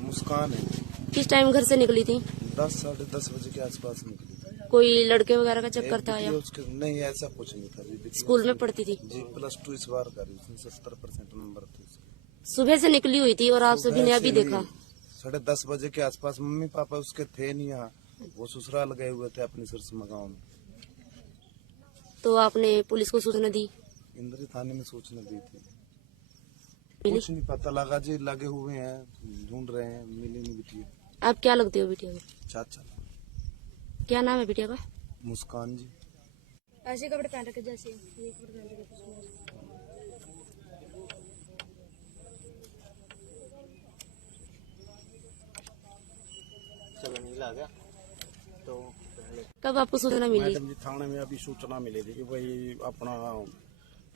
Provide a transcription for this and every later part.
मुस्कान है। किस टाइम घर से निकली थी? 10-10:30 बजे के आसपास निकली थी। कोई लड़के वगैरह का चक्कर था या उसके नहीं, ऐसा कुछ नहीं था। स्कूल में पढ़ती थी? जी, +2 इस बार करी, उसमें 70% नंबर थे उसके। सुबह से निकली हुई थी और आप सभी ने अभी देखा? 10:30 बजे के आसपास। मम्मी पापा उसके थे नहीं यहाँ, वो ससुराल गए हुए थे अपनी सिरसमा गाँव में। तो आपने पुलिस को सूचना दी? इंद्री थाने में सूचना दी थी। कुछ नहीं पता लगा जी, लगे हुए हैं, ढूंढ रहे हैं, मिली नहीं बिटिया। आप क्या लगते हो बिटिया को? चाचा। क्या नाम है बिटिया का? मुस्कान जी। ऐसे कपड़े पहन रखे जैसे चलो नीला आ गया तो कब आपको सूचना मिली? मैडम जी, थाने में अभी सूचना मिली थी कि भाई अपना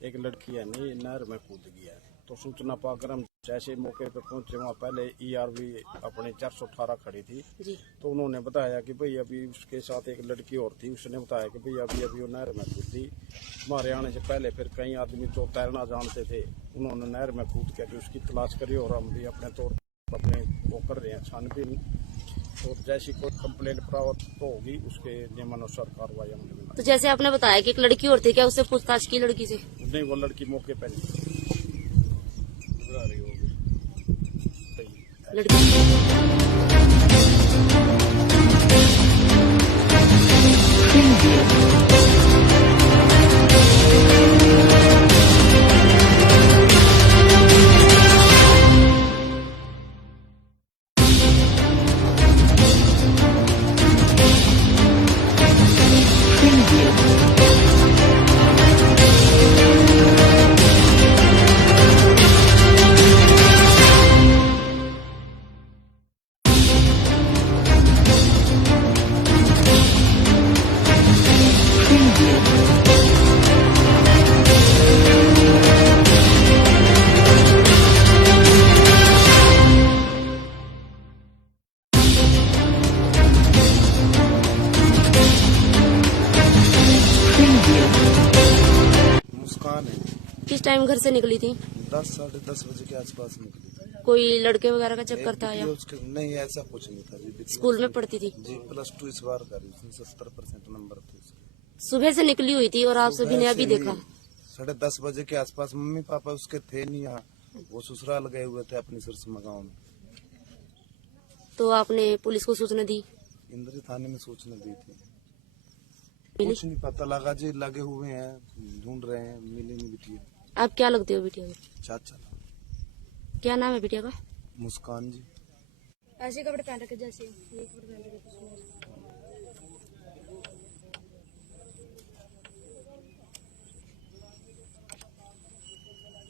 एक लड़की है नहीं नहर में कूद गया है। तो सूचना पाकर हम जैसे मौके पे पहुंचे, वहाँ पहले ERV अपने 418 खड़ी थी जी। तो उन्होंने बताया कि भाई अभी उसके साथ एक लड़की और थी, उसने बताया कि भाई अभी अभी वो नहर में कूदी। हमारे आने से पहले फिर कई आदमी जो तैरना जानते थे उन्होंने नहर में कूद के उसकी तलाश करी और हम भी अपने तौर पर अपने वो कर रहे हैं छानबीन। और जैसी कोई कंप्लेंट प्राप्त होगी उसके नियमानुसार कार्रवाई हमने। तो जैसे आपने बताया कि एक लड़की और थी, क्या उससे पूछताछ की लड़की से? नहीं, वो लड़की मौके पर नहीं लड़की मुस्कान है। किस टाइम घर से निकली थी? 10-10:30 बजे के आसपास निकली थी। कोई लड़के वगैरह का चक्कर था या उसके नहीं, ऐसा कुछ नहीं था। स्कूल में पढ़ती थी? जी, +2 इस बार करी, उसमें 70% नंबर थे उसके। सुबह से निकली हुई थी और आप सभी ने अभी देखा? 10:30 बजे के आसपास। मम्मी पापा उसके थे नहीं यहाँ, वो ससुराल गए हुए थे अपनी सिरसमा गाँव में। तो आपने पुलिस को सूचना दी? इंद्री थाने में सूचना दी थी। कुछ नहीं पता लगा जी, लगे हुए हैं, ढूंढ रहे हैं, मिली नहीं बिटिया। आप क्या लगते हो बिटिया को? चाचा। क्या नाम है बिटिया का? मुस्कान जी। ऐसे कपड़े पहन रखे जैसे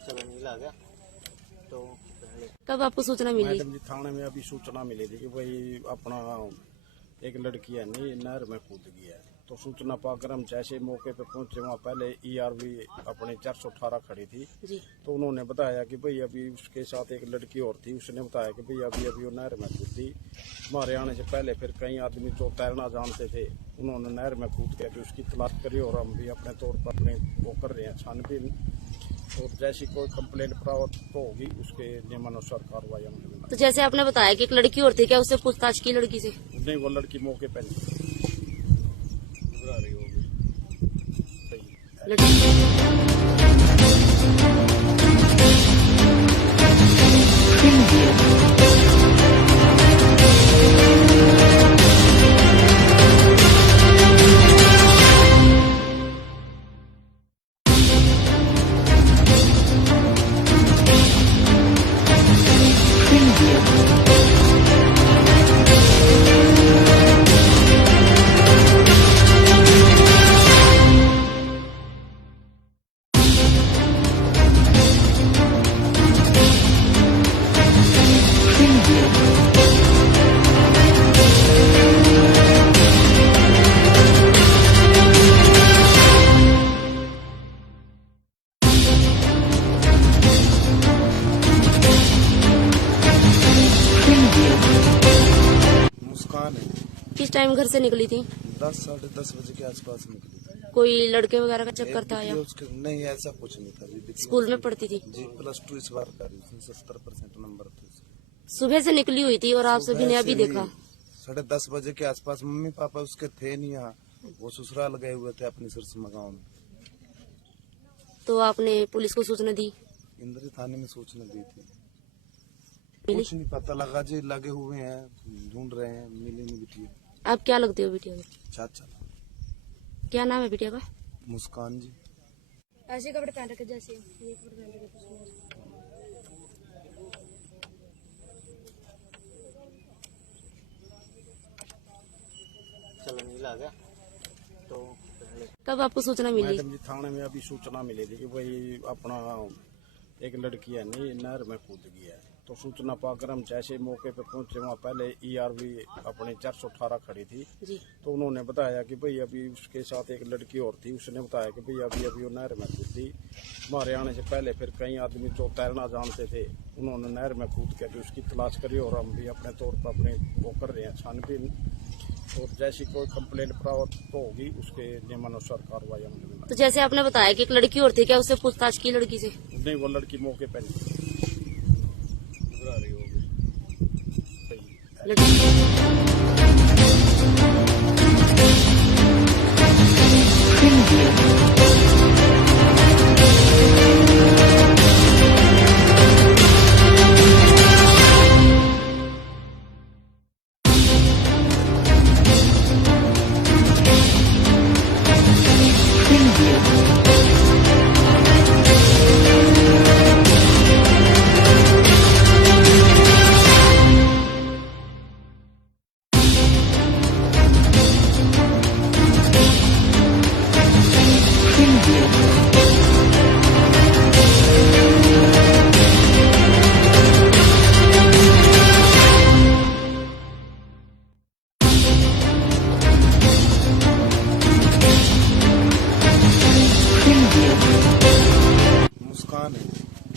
चलो नीला आ गया तो कब आपको सूचना मिली? मैडम जी, थाने में अभी सूचना मिली थी कि भाई अपना एक लड़की है नहीं नहर में कूद गया है। तो सूचना पाकर हम जैसे मौके पे पहुंचे, वहाँ पहले ERV अपने 418 खड़ी थी जी। तो उन्होंने बताया कि भाई अभी उसके साथ एक लड़की और थी, उसने बताया कि भाई अभी अभी वो नहर में कूदी। हमारे आने से पहले फिर कई आदमी जो तैरना जानते थे उन्होंने नहर में कूद के उसकी तलाश करी और हम भी अपने तौर पर अपने वो कर रहे हैं छानबीन। और जैसी कोई कंप्लेंट प्राप्त होगी उसके नियमानुसार कार्रवाई हमने। तो जैसे आपने बताया कि एक लड़की और थी, क्या उससे पूछताछ की लड़की से? नहीं, वो लड़की मौके पर नहीं किस टाइम घर से निकली थी? 10 बजे के आसपास निकली थी। कोई लड़के वगैरह का चक्कर था या उसके नहीं, ऐसा कुछ नहीं था जी। स्कूल में पढ़ती थी? जी, +2 इस बार कर रही थी, 70% नंबर थे उसके। सुबह से निकली हुई थी और आप सभी ने अभी देखा? 10:30 बजे के आसपास। मम्मी पापा उसके थे नहीं यहाँ, वो ससुराल गए हुए थे अपनी सिरसमा गाँव में। तो आपने पुलिस को सूचना दी? इंद्री थाने में सूचना दी थी। मिली? कुछ नहीं पता लगा जी, लगे हुए हैं, ढूंढ रहे हैं, मिली नहीं बिटिया। आप क्या लगते हो बिटिया को? चाचा। क्या नाम है बिटिया का? मुस्कान जी। ऐसे कपड़े पहन रखे जैसे ये कपड़े पहन रखे। चलो नीला आ गया तो कब आपको सूचना मिली? मैडम जी थाने में अभी सूचना मिली थी कि भाई अपना एक लड़की है नहीं नहर में कूद गई है। तो सूचना पाकर हम जैसे मौके पे पहुंचे, वहाँ पहले ERV अपनी 418 खड़ी थी जी। तो उन्होंने बताया कि भाई अभी उसके साथ एक लड़की और थी, उसने बताया कि भाई अभी अभी वो नहर में कूदी। हमारे आने से पहले फिर कई आदमी जो तैरना जानते थे उन्होंने नहर में कूद के उसकी तलाश करी और हम भी अपने तौर पर अपने वो कर रहे हैं छानबीन। और जैसी कोई कंप्लेंट प्राप्त तो होगी उसके नियमानुसार कार्रवाई हम। तो जैसे आपने बताया कि एक लड़की और थी, क्या उससे पूछताछ की लड़की से? नहीं, वो लड़की मौके पर घबरा रही होगी। मुस्कान है।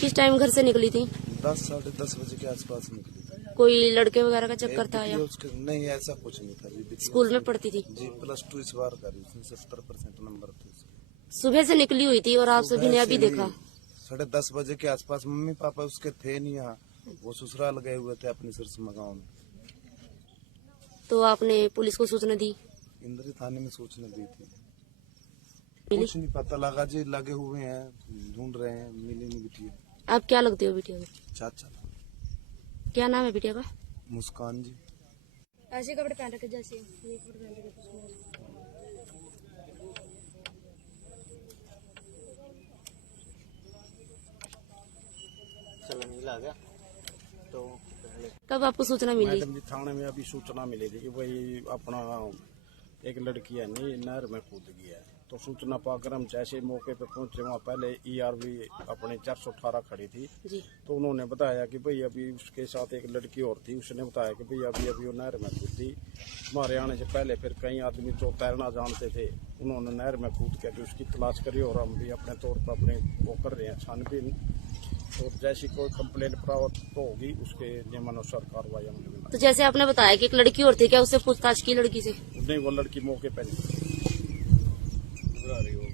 किस टाइम घर से निकली थी? 10 बजे के आसपास निकली थी। कोई लड़के वगैरह का चक्कर था या उसके नहीं, ऐसा कुछ नहीं था जी। स्कूल में पढ़ती थी? जी, +2 इस बार कर रही थी, 70% नंबर थे उसके। सुबह से निकली हुई थी और आप सभी ने अभी देखा? 10:30 बजे के आसपास। मम्मी पापा उसके थे नहीं यहाँ, वो ससुराल गए हुए थे अपनी सिरसमा गाँव में। तो आपने पुलिस को सूचना दी? इंद्री थाने में सूचना दी थी। मिली? कुछ नहीं पता लगा जी, लगे हुए हैं, ढूंढ रहे हैं, मिली नहीं बिटिया। आप क्या लगते हो बिटिया को? चाचा। क्या नाम है बिटिया का? मुस्कान जी। ऐसे कपड़े पहन रखे जैसे ये कपड़े पहन रखे। चलो नीला आ गया तो कब आपको सूचना मिली? मैडम जी थाने में अभी सूचना मिली थी कि भाई अपना एक लड़की है नहीं नहर में कूद गई है। तो सूचना पाकर हम जैसे मौके पे पहुंचे, वहाँ पहले ERV अपनी 418 खड़ी थी जी। तो उन्होंने बताया कि भाई अभी उसके साथ एक लड़की और थी, उसने बताया कि भाई अभी अभी वो नहर में कूदी। हमारे आने से पहले फिर कई आदमी जो तैरना जानते थे उन्होंने नहर में कूद के उसकी तलाश करी और हम भी अपने तौर पर अपने वो कर रहे हैं छानबीन। और जैसी कोई कंप्लेंट प्राप्त तो होगी उसके नियमानुसार कार्रवाई हम। तो जैसे आपने बताया कि एक लड़की और थी, क्या उससे पूछताछ की लड़की से? नहीं, वो लड़की मौके पर घबरा रही होगी।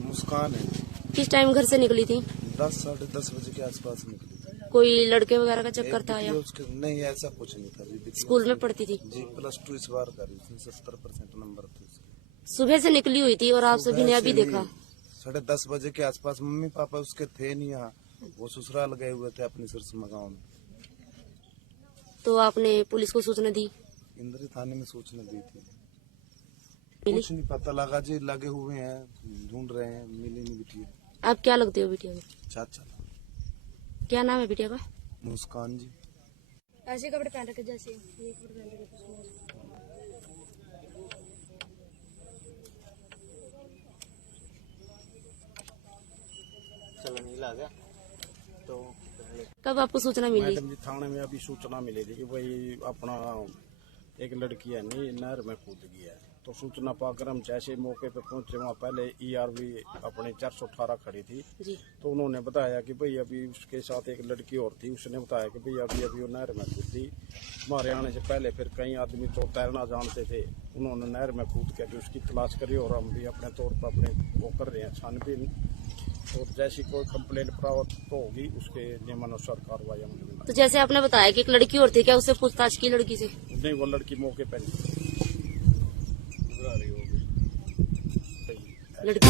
मुस्कान है। किस टाइम घर से निकली थी? 10 बजे के आसपास निकली थी। कोई लड़के वगैरह का चक्कर था या उसके नहीं, ऐसा कुछ नहीं था जी। स्कूल में पढ़ती थी? जी, +2 इस बार कर रही थी, 70% नंबर थे उसके। सुबह से निकली हुई थी और आप सभी ने अभी देखा? 10:30 बजे के आसपास। मम्मी पापा उसके थे नहीं यहाँ, वो ससुराल गए हुए थे अपनी सिरसमा गाँव में। तो आपने पुलिस को सूचना दी? इंद्री थाने में सूचना दी थी। मिली? कुछ नहीं पता लगा जी, लगे हुए हैं, ढूंढ रहे हैं, मिली नहीं बिटिया। आप क्या लगते हो बिटिया को? चाचा। क्या नाम है बिटिया का? मुस्कान जी। ऐसे कपड़े पहन रखे जैसे ये कपड़े पहन रखे। चलो नीला आ गया तो पहले कब आपको सूचना मिली? मैडम जी थाने में अभी सूचना मिली थी कि भाई अपना एक लड़की है नहीं नहर में कूद गई है। तो सूचना पाकर हम जैसे मौके पे पहुंचे, वहाँ पहले ERV अपने 418 खड़ी थी। जी। तो उन्होंने बताया कि भाई अभी उसके साथ एक लड़की और थी, उसने बताया कि भाई अभी अभी वो नहर में कूदी। हमारे आने से पहले फिर कई आदमी तो तैरना जानते थे, उन्होंने नहर में कूद के उसकी तलाश करी और हम भी अपने तौर पर अपने वो कर रहे हैं छानबीन। और जैसी कोई कंप्लेंट प्राप्त होगी उसके नियमानुसार कार्रवाई हम। तो जैसे आपने बताया कि एक लड़की और थी, क्या उससे पूछताछ की लड़की से? नहीं, वो लड़की मौके पर घबरा रही होगी लड़की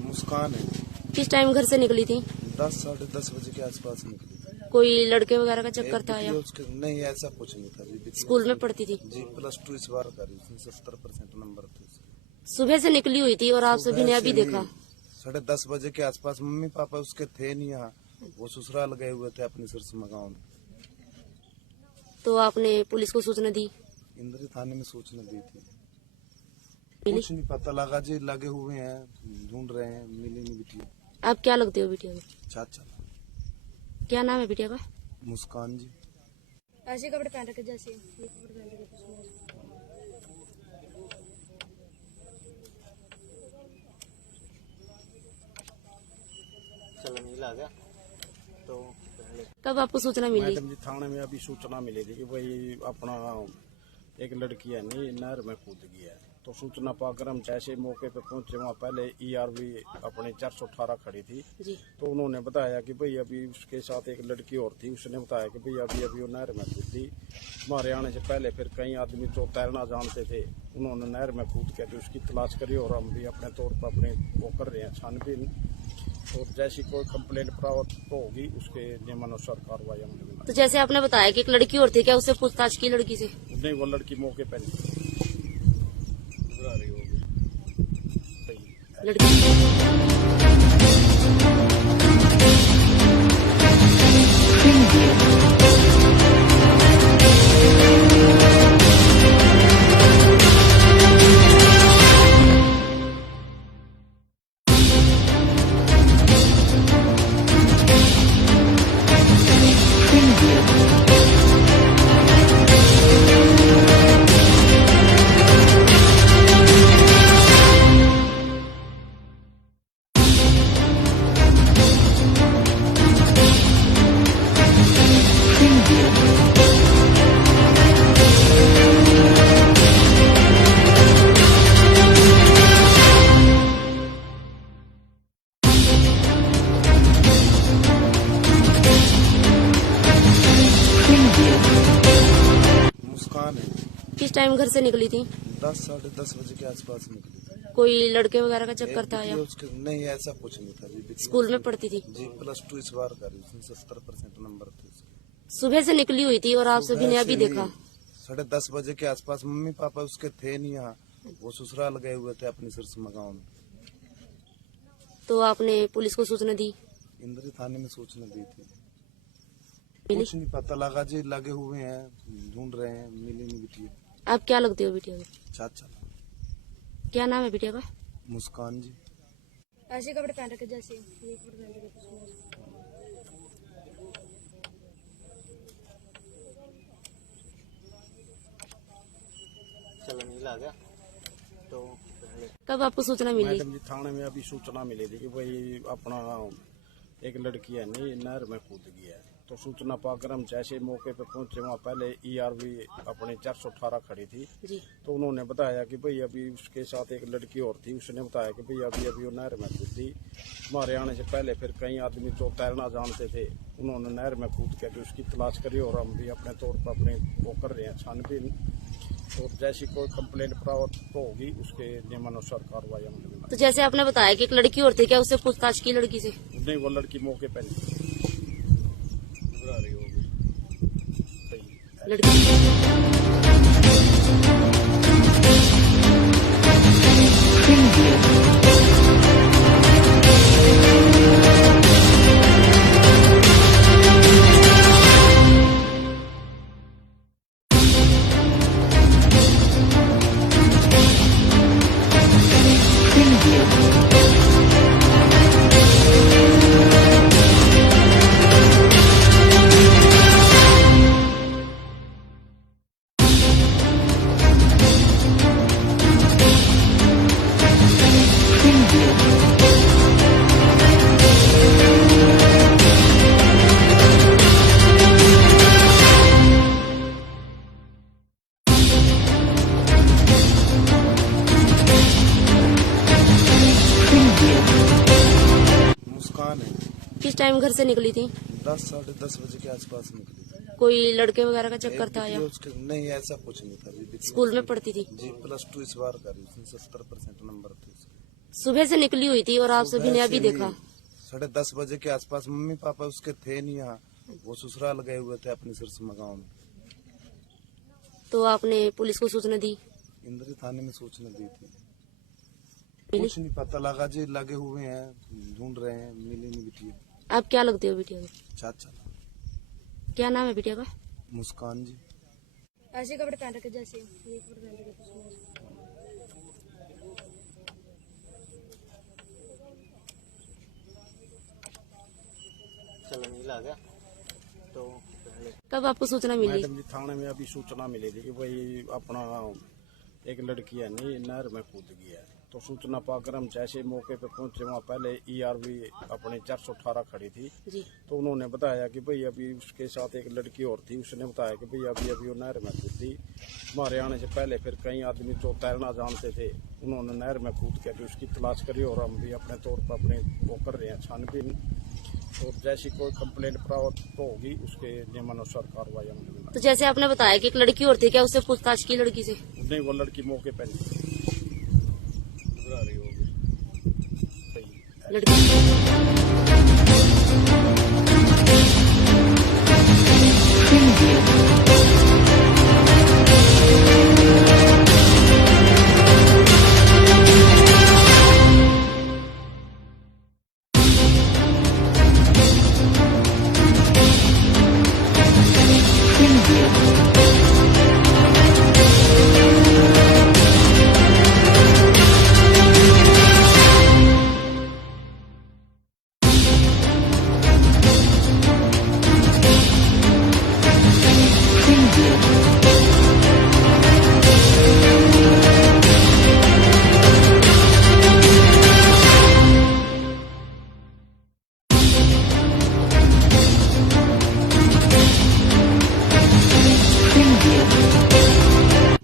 मुस्कान है। किस टाइम घर से निकली थी? 10 साढ़े 10 बजे के आसपास निकली थी। कोई लड़के वगैरह का चक्कर था या बिटिया उसके नहीं, ऐसा कुछ नहीं था जी। बिटिया स्कूल में पढ़ती थी? जी +2 इस बार करी, उसमें 70% नंबर थे उसके। सुबह से निकली हुई थी और आप सभी ने अभी देखा? 10:30 बजे के आसपास। मम्मी पापा उसके थे नहीं यहाँ, वो ससुराल गए हुए थे अपनी सिरसमा गाँव में। तो आपने पुलिस को सूचना दी? इंद्री थाने में सूचना दी थी। मिली? कुछ नहीं पता लगा जी, लगे हुए हैं, ढूंढ रहे हैं, मिली नहीं बिटिया। आप क्या लगते हो बिटिया को? चाचा। क्या नाम है बिटिया का? मुस्कान जी। ऐसे कपड़े पहन रखे जैसे ये कपड़े पहन रखे। चलो नीला आ गया तो पहले कब आपको सूचना मिली? मैडम जी थाने में अभी सूचना मिली थी कि भाई अपना एक लड़की है नहीं नहर में कूद गई है। तो सूचना पाकर हम जैसे मौके पे पहुंचे, वहाँ पहले ERV अपने 418 खड़ी थी। जी। तो उन्होंने बताया कि भाई अभी उसके साथ एक लड़की और थी, उसने बताया कि भाई अभी अभी वो नहर में कूदी। हमारे आने से पहले फिर कई आदमी तो तैरना जानते थे, उन्होंने नहर में कूद के उसकी तलाश करी और हम भी अपने तौर पर अपने वो कर रहे हैं छानबीन। और जैसी कोई कंप्लेंट प्राप्त होगी उसके नियमानुसार कार्रवाई हम। तो जैसे आपने बताया कि एक लड़की और थी, क्या उससे पूछताछ की लड़की से? नहीं, वो लड़की मौके पर घबरा रही होगी लड़की मुस्कान है। किस टाइम घर से निकली थी? 10 साढ़े 10 बजे के आसपास निकली थी। कोई लड़के वगैरह का चक्कर था या बिटिया उसके नहीं, ऐसा कुछ नहीं था जी। बिटिया स्कूल में पढ़ती थी? जी +2 इस बार करी, उसमें 70% नंबर थे उसके। सुबह से निकली हुई थी और आप सभी ने अभी देखा? 10:30 बजे के आसपास। मम्मी पापा उसके थे नहीं यहाँ, वो ससुराल गए हुए थे अपनी सिरसमा गाँव में। तो आपने पुलिस को सूचना दी? इंद्री थाने में सूचना दी थी। मिली? कुछ नहीं पता लगा जी, लगे हुए हैं, ढूंढ रहे हैं, मिली नहीं बिटिया। आप क्या लगते हो बिटिया को? चाचा। क्या नाम है बिटिया का? मुस्कान जी। ऐसे कपड़े पहन रखे जैसे ये कपड़े पहन रखे। चलो नीला आ गया तो पहन ले। कब आपको सूचना मिली? मैडम जी थाने में अभी सूचना मिली थी कि भाई अपना एक लड़की है नहीं नहर में कूद गया है। तो सूचना पाकर हम जैसे मौके पे पहुंचे, वहाँ पहले ERV अपनी 418 खड़ी थी। जी। तो उन्होंने बताया कि भाई अभी उसके साथ एक लड़की और थी, उसने बताया कि भाई अभी अभी वो नहर में कूदी। हमारे आने से पहले फिर कई आदमी जो तैरना जानते थे, उन्होंने नहर में कूद के उसकी तलाश करी और हम भी अपने तौर पर अपने वो कर रहे हैं छानबीन। और जैसी कोई कंप्लेंट प्राप्त होगी उसके नियमानुसार कार्रवाई अमल में। तो जैसे आपने बताया कि एक लड़की और थी, क्या उससे पूछताछ की लड़की से? नहीं, वो लड़की मौके पे नहीं घबरा रही होगी। लड़की मुस्कान है। किस टाइम घर से निकली थी? 10 साढ़े 10 बजे के आसपास निकली थी। कोई लड़के वगैरह का चक्कर एक था या बिटिया उसके नहीं, ऐसा कुछ नहीं था जी। बिटिया स्कूल में पढ़ती थी? जी +2 इस बार करी, उसमें 70% नंबर थे उसके। सुबह से निकली हुई थी और आप सभी ने अभी देखा? 10:30 बजे के आसपास। मम्मी पापा उसके थे नहीं यहाँ, वो ससुराल गए हुए थे अपने सिरसमा गाँव में। तो आपने पुलिस को सूचना दी? इंद्री थाने में सूचना दी थी। मिली? कुछ नहीं पता लगा जी, लगे हुए हैं, ढूंढ रहे हैं, मिली नहीं बिटिया। आप क्या लगते हो बिटिया को? चाचा। क्या नाम है बिटिया का? मुस्कान जी। ऐसे कपड़े पहन रखे जैसे ये कपड़े पहन रखे। चलो नीला आ गया तो पहन ले। कब आपको सूचना मिली? मैडम जी थाने में अभी सूचना मिली थी कि भाई अपना एक लड़की है नहीं नहर में कूद गया है। तो सूचना पाकर हम जैसे मौके पे पहुंचे, वहाँ पहले ERV अपनी 418 खड़ी थी। जी। तो उन्होंने बताया कि भाई अभी उसके साथ एक लड़की और थी, उसने बताया कि भाई अभी अभी वो नहर में कूदी। हमारे आने से पहले फिर कई आदमी जो तैरना जानते थे, उन्होंने नहर में कूद के उसकी तलाश करी और हम भी अपने तौर पर अपने वो कर रहे हैं छानबीन। और जैसी कोई कंप्लेंट प्राप्त होगी उसके नियमानुसार कार्रवाई अमल में। तो जैसे आपने बताया कि एक लड़की और थी, क्या उससे पूछताछ की लड़की से? नहीं, वो लड़की मौके पे नहीं घबरा रही होगी। लड़की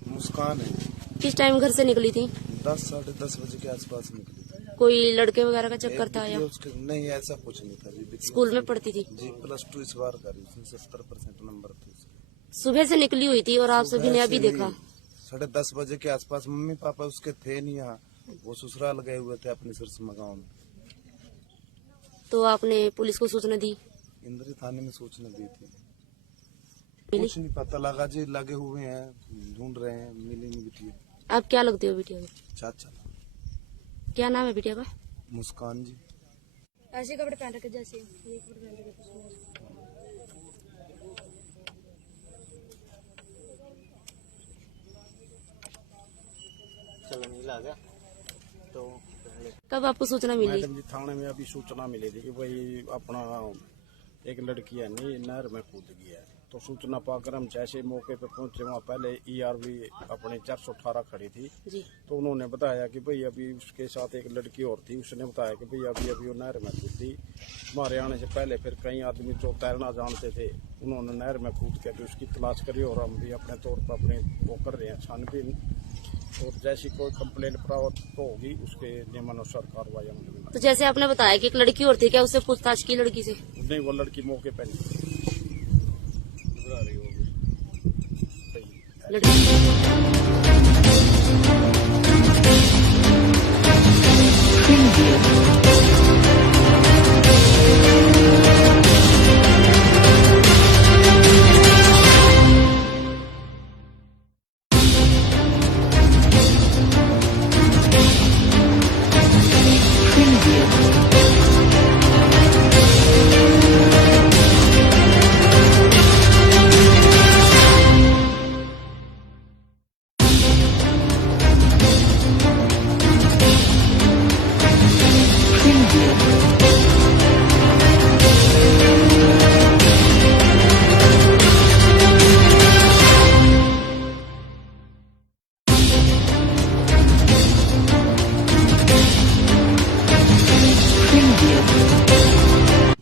मुस्कान है। किस टाइम घर से निकली थी? 10 साढ़े 10 बजे के आसपास निकली थी। कोई लड़के वगैरह का चक्कर था या बिटिया उसके नहीं, ऐसा कुछ नहीं था जी। बिटिया स्कूल में पढ़ती थी? जी +2 इस बार करी, उसमें 70% नंबर थे उसके। सुबह से निकली हुई थी और आप सभी ने अभी देखा? 10:30 बजे के आसपास। मम्मी पापा उसके थे नहीं यहाँ, वो ससुराल गए हुए थे अपने सिरसमा गाँव में। तो आपने पुलिस को सूचना दी? इंद्री थाने में सूचना दी थी। मिली? कुछ नहीं पता लगा जी, लगे हुए हैं, ढूंढ रहे हैं, मिली नहीं बिटिया। आप क्या लगते हो बिटिया को? चाचा। क्या नाम है बिटिया का? मुस्कान जी। ऐसे कपड़े पहन रखे जैसे ये कपड़े पहन रखे। नील आ गया तो पहले कब आपको सूचना मिली? मैडम जी थाने में अभी सूचना मिली थी कि भाई अपना एक लड़की है नहीं नहर में कूद गई है। तो सूचना पाकर हम जैसे मौके पे पहुंचे वहाँ पहले ERV अपने 418 खड़ी थी। जी। तो उन्होंने बताया कि भाई अभी उसके साथ एक लड़की और थी, उसने बताया कि भाई अभी अभी वो नहर में कूदी। हमारे आने से पहले फिर कई आदमी जो तैरना जानते थे उन्होंने नहर में कूद के भी उसकी तलाश करी और हम भी अपने तौर पर अपने वो कर रहे हैं छानबीन। और जैसी कोई कंप्लेंट प्राप्त होगी उसके नियमानुसार कार्रवाई होगी। तो जैसे आपने बताया कि एक लड़की और थी, क्या उससे पूछताछ की लड़की से? नहीं, वो लड़की मौके पर नहीं घबरा रही होगी। लड़की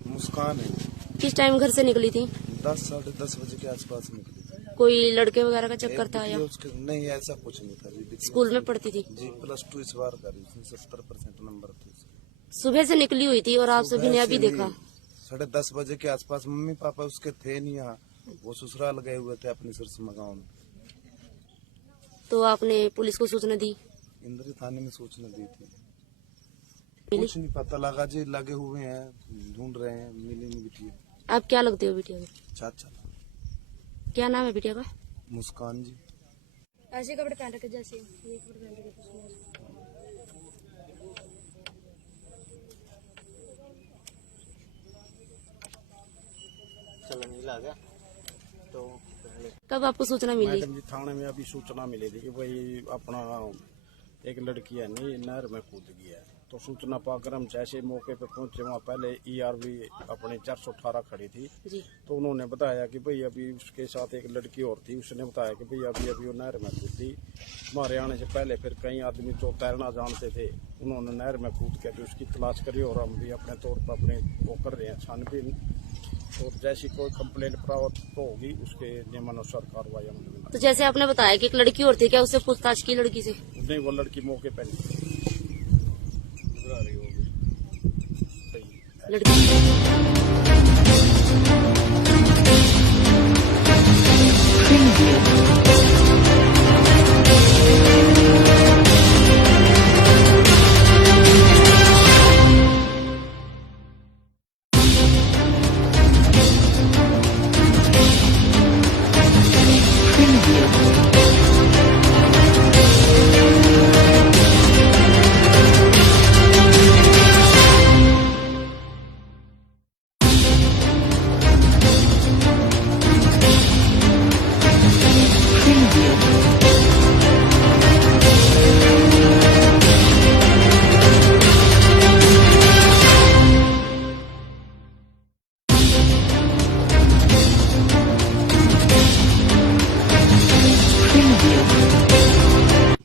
मुस्कान है। किस टाइम घर से निकली थी? 10 साढ़े 10 बजे के आसपास निकली थी। कोई लड़के वगैरह का चक्कर था या उसके नहीं, ऐसा कुछ नहीं था जी। स्कूल में पढ़ती थी? जी, +2 इस बार करी, उसमें 70% नंबर थे उसके। सुबह से निकली हुई थी और आप सभी ने अभी देखा? 10:30 बजे के आसपास। मम्मी पापा उसके थे नहीं यहाँ, वो ससुराल गए हुए थे अपनी सिरसमा गाँव में। तो आपने पुलिस को सूचना दी? इंद्री थाने में सूचना दी थी। मिली? कुछ नहीं पता लगा जी, लगे हुए हैं, ढूंढ रहे हैं, मिली नहीं बिटिया। आप क्या लगते हो बिटिया को? चाचा। क्या नाम है बिटिया का? मुस्कान जी। ऐसे कपड़े पहन रखे जैसे ये कपड़े पहन रखे। चलो नील आ गया तो पहले कब आपको सूचना मिली? मैडम जी थाने में अभी सूचना मिली थी कि भाई अपना एक लड़की है नहीं नहर में कूद गई है। तो सूचना पाकर हम जैसे मौके पे पहुंचे वहाँ पहले ERV अपने 418 खड़ी थी। जी। तो उन्होंने बताया कि भाई अभी उसके साथ एक लड़की और थी, उसने बताया कि भाई अभी अभी वो नहर में कूदी। हमारे आने से पहले फिर कई आदमी जो तैरना जानते थे उन्होंने नहर में कूद के भी उसकी तलाश करी और हम भी अपने तौर पर अपने वो कर रहे हैं छानबीन। और जैसी कोई कंप्लेंट प्राप्त होगी उसके नियमानुसार कार्रवाई होगी। तो जैसे आपने बताया कि एक लड़की और थी, क्या उससे पूछताछ की लड़की से? नहीं, वो लड़की मौके पर नहीं घबरा रही होगी। लड़की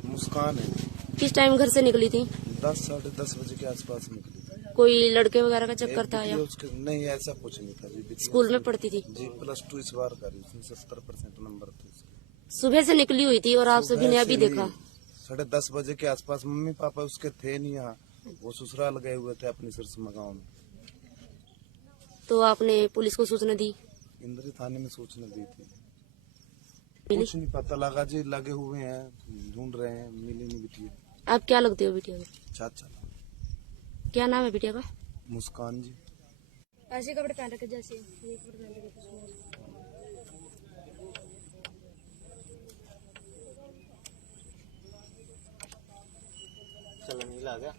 मुस्कान है। किस टाइम घर से निकली थी? 10 साढ़े 10 बजे के आसपास निकली थी। कोई लड़के वगैरह का चक्कर था या उसके नहीं, ऐसा कुछ नहीं था जी। स्कूल में पढ़ती थी? जी, +2 इस बार करी, उसमें 70% नंबर थे उसके। सुबह से निकली हुई थी और आप सभी ने अभी देखा? 10:30 बजे के आसपास। मम्मी पापा उसके थे नहीं यहाँ, वो ससुराल गए हुए थे अपनी सिरसमा गाँव में। तो आपने पुलिस को सूचना दी? इंद्री थाने में सूचना दी थी। मिली? कुछ नहीं पता लगा जी, लगे हुए हैं, ढूंढ रहे हैं, मिली नहीं बिटिया। आप क्या लगते हो बिटिया को? चाचा। क्या नाम है बिटिया का? मुस्कान जी। ऐसे कपड़े पहन रखे जैसे ये कपड़े पहन रखे। चलो नील आ गया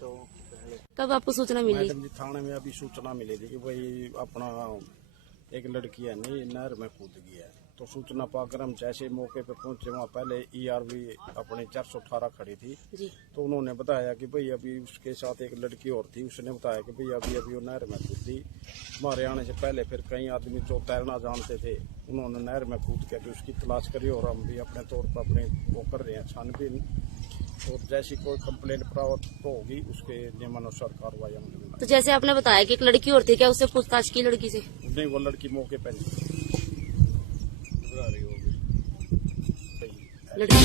तो पहले कब आपको सूचना मिली? मैडम जी थाने में अभी सूचना मिली थी कि भाई अपना एक लड़की है नहीं नहर में कूद गई है। तो तो सूचना पाकर हम जैसे मौके पे पहुंचे, वहाँ पहले ERV अपने 418 खड़ी थी। जी। तो उन्होंने बताया कि भाई अभी उसके साथ एक लड़की और थी, उसने बताया कि भाई अभी अभी वो नहर में कूदी। हमारे आने से पहले फिर कई आदमी जो तैरना जानते थे, उन्होंने नहर में कूद के उसकी तलाश करी और हम भी अपने तौर पर अपने वो कर रहे हैं छानबीन। और जैसी कोई कंप्लेंट प्राप्त होगी उसके नियमानुसार कार्रवाई अमल में तो जैसे आपने बताया कि एक लड़की और थी, क्या उससे पूछताछ की लड़की से? नहीं, वो लड़की मौके पर नहीं घबरा रही होगी। लड़की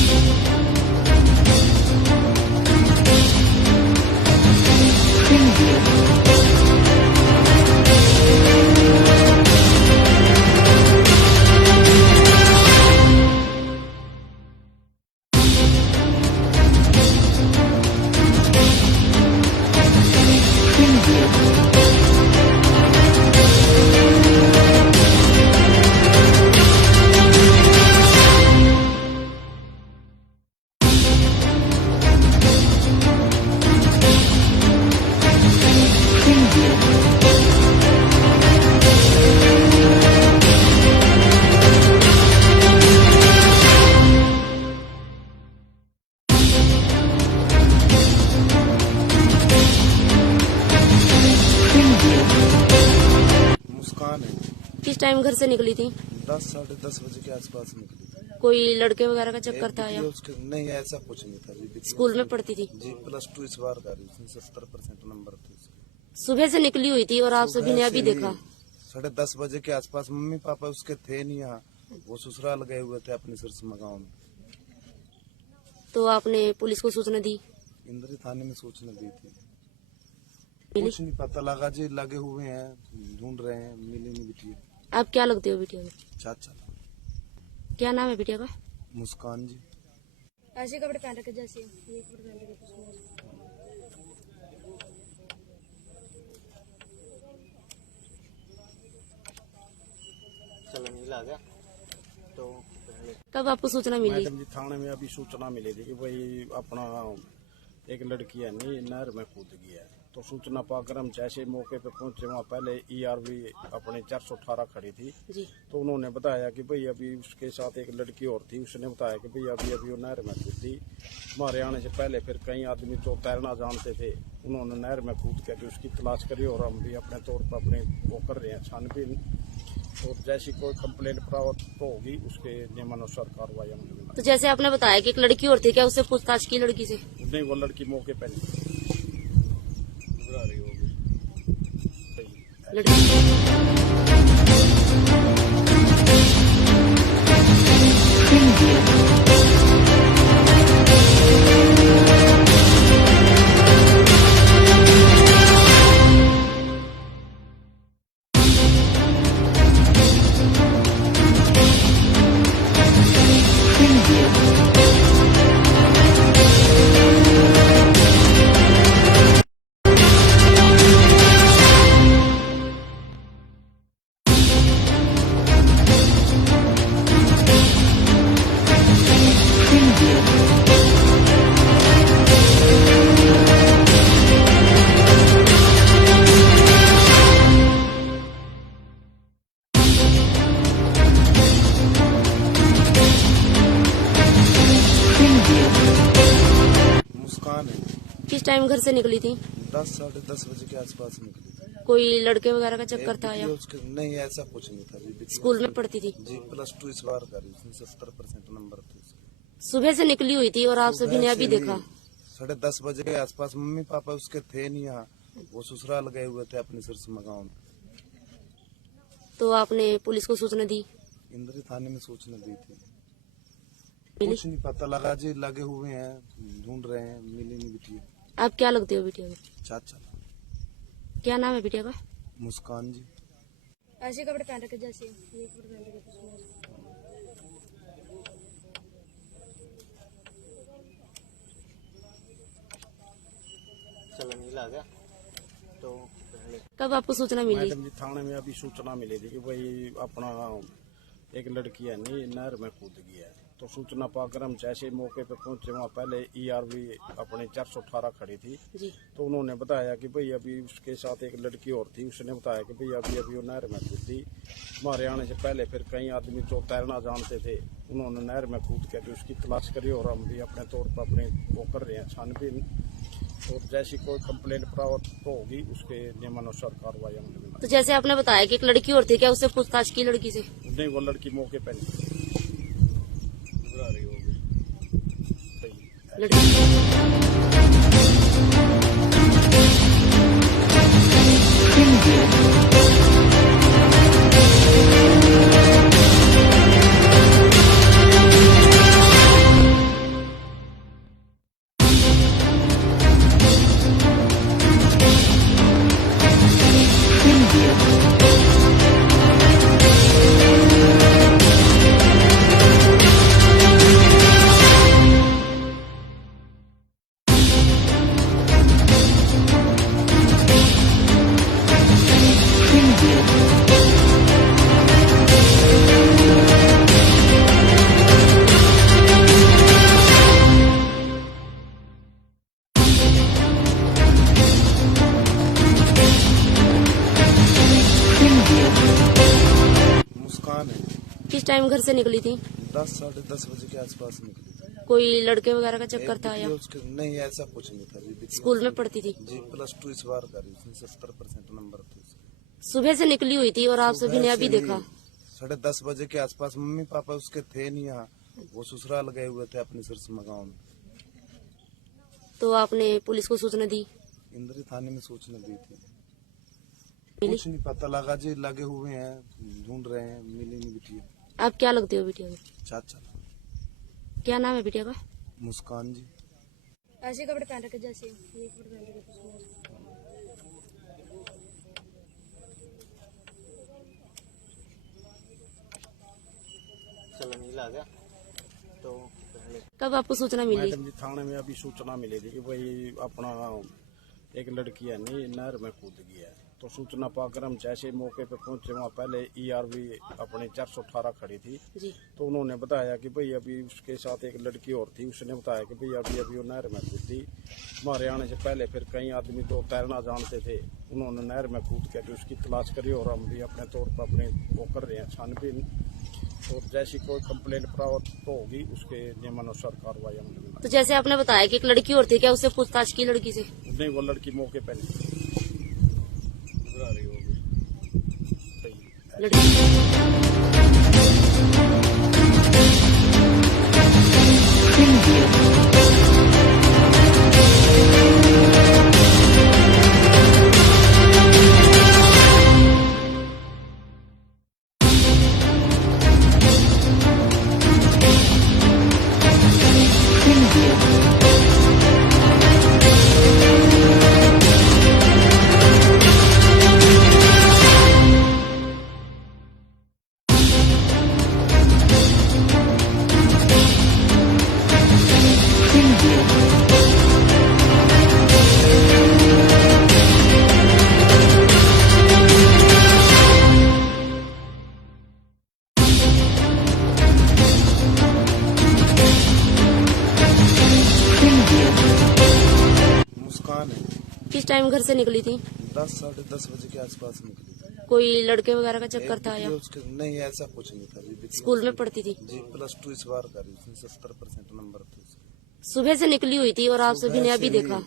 मुस्कान है। किस टाइम घर से निकली थी? 10-10:30 बजे के आसपास निकली थी। कोई लड़के वगैरह का चक्कर था या उसके नहीं, ऐसा कुछ नहीं था जी। स्कूल में पढ़ती थी? जी, +2 इस बार का रही, उसमें 70% नंबर थे उसके। सुबह से निकली हुई थी और आप सभी ने अभी देखा? 10:30 बजे के आसपास। मम्मी पापा उसके थे नहीं यहाँ, वो ससुराल गए हुए थे अपने सिरसमा गाँव में। तो आपने पुलिस को सूचना दी? इंद्री थाने में सूचना दी थी। मिली? कुछ नहीं पता लगा जी, लगे हुए हैं, ढूंढ रहे हैं, मिली नहीं बिटिया। आप क्या लगते हो बिटिया को? चाचा। क्या नाम है बिटिया का? मुस्कान जी। ऐसे कपड़े पहन रखे जैसे ये कपड़े पहन रखे। चलो नील आ गया तो पहले कब आपको सूचना मिली? मैडम जी, थाने में अभी सूचना मिली थी कि भाई अपना एक लड़की है नहीं नहर में कूद गई है। तो सूचना पाकर हम जैसे मौके पे पहुंचे, वहाँ पहले ERV अपने 418 खड़ी थी। जी। तो उन्होंने बताया कि भाई अभी उसके साथ एक लड़की और थी, उसने बताया कि भाई अभी अभी वो नहर में कूदी। हमारे आने से पहले फिर कई आदमी जो तैरना जानते थे, उन्होंने नहर में कूद के उसकी तलाश करी और हम भी अपने तौर पर अपने वो कर रहे हैं छानबीन। और जैसी कोई कंप्लेंट प्राप्त होगी उसके नियमानुसार कार्रवाई अमल में। तो जैसे आपने बताया कि एक लड़की और थी, क्या उससे पूछताछ की लड़की से? नहीं, वो लड़की मौके पर नहीं घबरा रही होगी। लड़की मुस्कान है। किस टाइम घर से निकली थी? 10-10:30 बजे के आसपास निकली थी। कोई लड़के वगैरह का चक्कर था या उसके नहीं, ऐसा कुछ नहीं था जी। स्कूल में पढ़ती थी? जी, +2 इस बार का रही, उसमें 70% नंबर थे उसके। सुबह से निकली हुई थी और आप सभी ने अभी देखा? 10:30 बजे के आसपास। मम्मी पापा उसके थे नहीं यहाँ, वो ससुराल गए हुए थे अपने सिरसमा गाँव में। तो आपने पुलिस को सूचना दी? इंद्री थाने में सूचना दी थी। मिली? कुछ नहीं पता लगा जी, लगे हुए हैं, ढूंढ रहे हैं, मिली नहीं बिटिया। आप क्या लगते हो बिटिया को? चाचा। क्या नाम है बिटिया का? मुस्कान जी। ऐसे कपड़े पहन रखे जैसे ये कपड़े पहन रखे। चलो नील आ गया तो पहले कब आपको सूचना मिली? मैडम जी, थाने में अभी सूचना मिली थी कि भाई अपना एक लड़की है नहीं नहर में कूद गई है। तो सूचना पाकर हम जैसे मौके पे पहुंचे, वहाँ पहले ERV अपने 418 खड़ी थी। जी। तो उन्होंने बताया कि भाई अभी उसके साथ एक लड़की और थी, उसने बताया कि भाई अभी अभी वो नहर में कूदी। हमारे आने से पहले फिर कई आदमी जो तैरना जानते थे, उन्होंने नहर में कूद के उसकी तलाश करी और हम भी अपने तौर पर अपने वो कर रहे हैं छानबीन। और जैसी कोई कंप्लेंट प्राप्त होगी उसके नियमानुसार कार्रवाई अमल में। तो जैसे आपने बताया कि एक लड़की और थी, क्या उससे पूछताछ की लड़की से? नहीं, वो लड़की मौके पर नहीं। घबरा रही होगी। सही। लड़की मुस्कान है। किस टाइम घर से निकली थी? 10 साढ़े 10 बजे के आसपास निकली थी। कोई लड़के वगैरह का चक्कर था या उसके नहीं, ऐसा कुछ नहीं था जी। स्कूल में पढ़ती थी? जी, +2 इस बार करी, उसमें 70% नंबर थे उसके। सुबह से निकली हुई थी और आप सभी ने अभी देखा? 10:30 बजे के आसपास। मम्मी पापा उसके थे नहीं यहाँ, वो ससुराल गए हुए थे अपने सिरसमा गाँव में। तो आपने पुलिस को सूचना दी? इंद्री थाने में सूचना दी थी। मिली? कुछ नहीं पता लगा जी, लगे हुए हैं, ढूंढ रहे हैं, मिली नहीं बिटिया। आप क्या लगते हो बिटिया को? चाचा। क्या नाम है बिटिया का? मुस्कान जी। ऐसे कपड़े पहन रखे जैसे ये कपड़े पहन रखे। चलो नीला आ गया तो पहले कब आपको सूचना मिली? मैडम जी, थाने में अभी सूचना मिली थी कि भाई अपना एक लड़की है नहीं नहर में कूद गई है। तो सूचना पाकर हम जैसे मौके पे पहुंचे, वहाँ पहले ERV अपने 418 खड़ी थी। जी। तो उन्होंने बताया कि भाई अभी उसके साथ एक लड़की और थी, उसने बताया कि भाई अभी अभी वो नहर में कूदी। हमारे आने से पहले फिर कई आदमी जो तैरना जानते थे, उन्होंने नहर में कूद के उसकी तलाश करी और हम भी अपने तौर पर अपने वो कर रहे हैं छानबीन। और जैसी कोई कंप्लेंट प्राप्त होगी उसके नियमानुसार कार्रवाई अमल में। तो जैसे आपने बताया कि एक लड़की और थी, क्या उससे पूछताछ की लड़की से? नहीं, वो लड़की मौके पर नहीं। घबरा रही होगी। सही। लड़की मुस्कान है। किस टाइम घर से निकली थी? 10 साढ़े 10 बजे के आसपास निकली थी। कोई लड़के वगैरह का चक्कर था या उसके नहीं, ऐसा कुछ नहीं था जी। स्कूल में पढ़ती थी? जी, +2 इस बार करी, उसमें 70% नंबर थे उसके। सुबह से निकली हुई थी और आप सभी ने अभी देखा?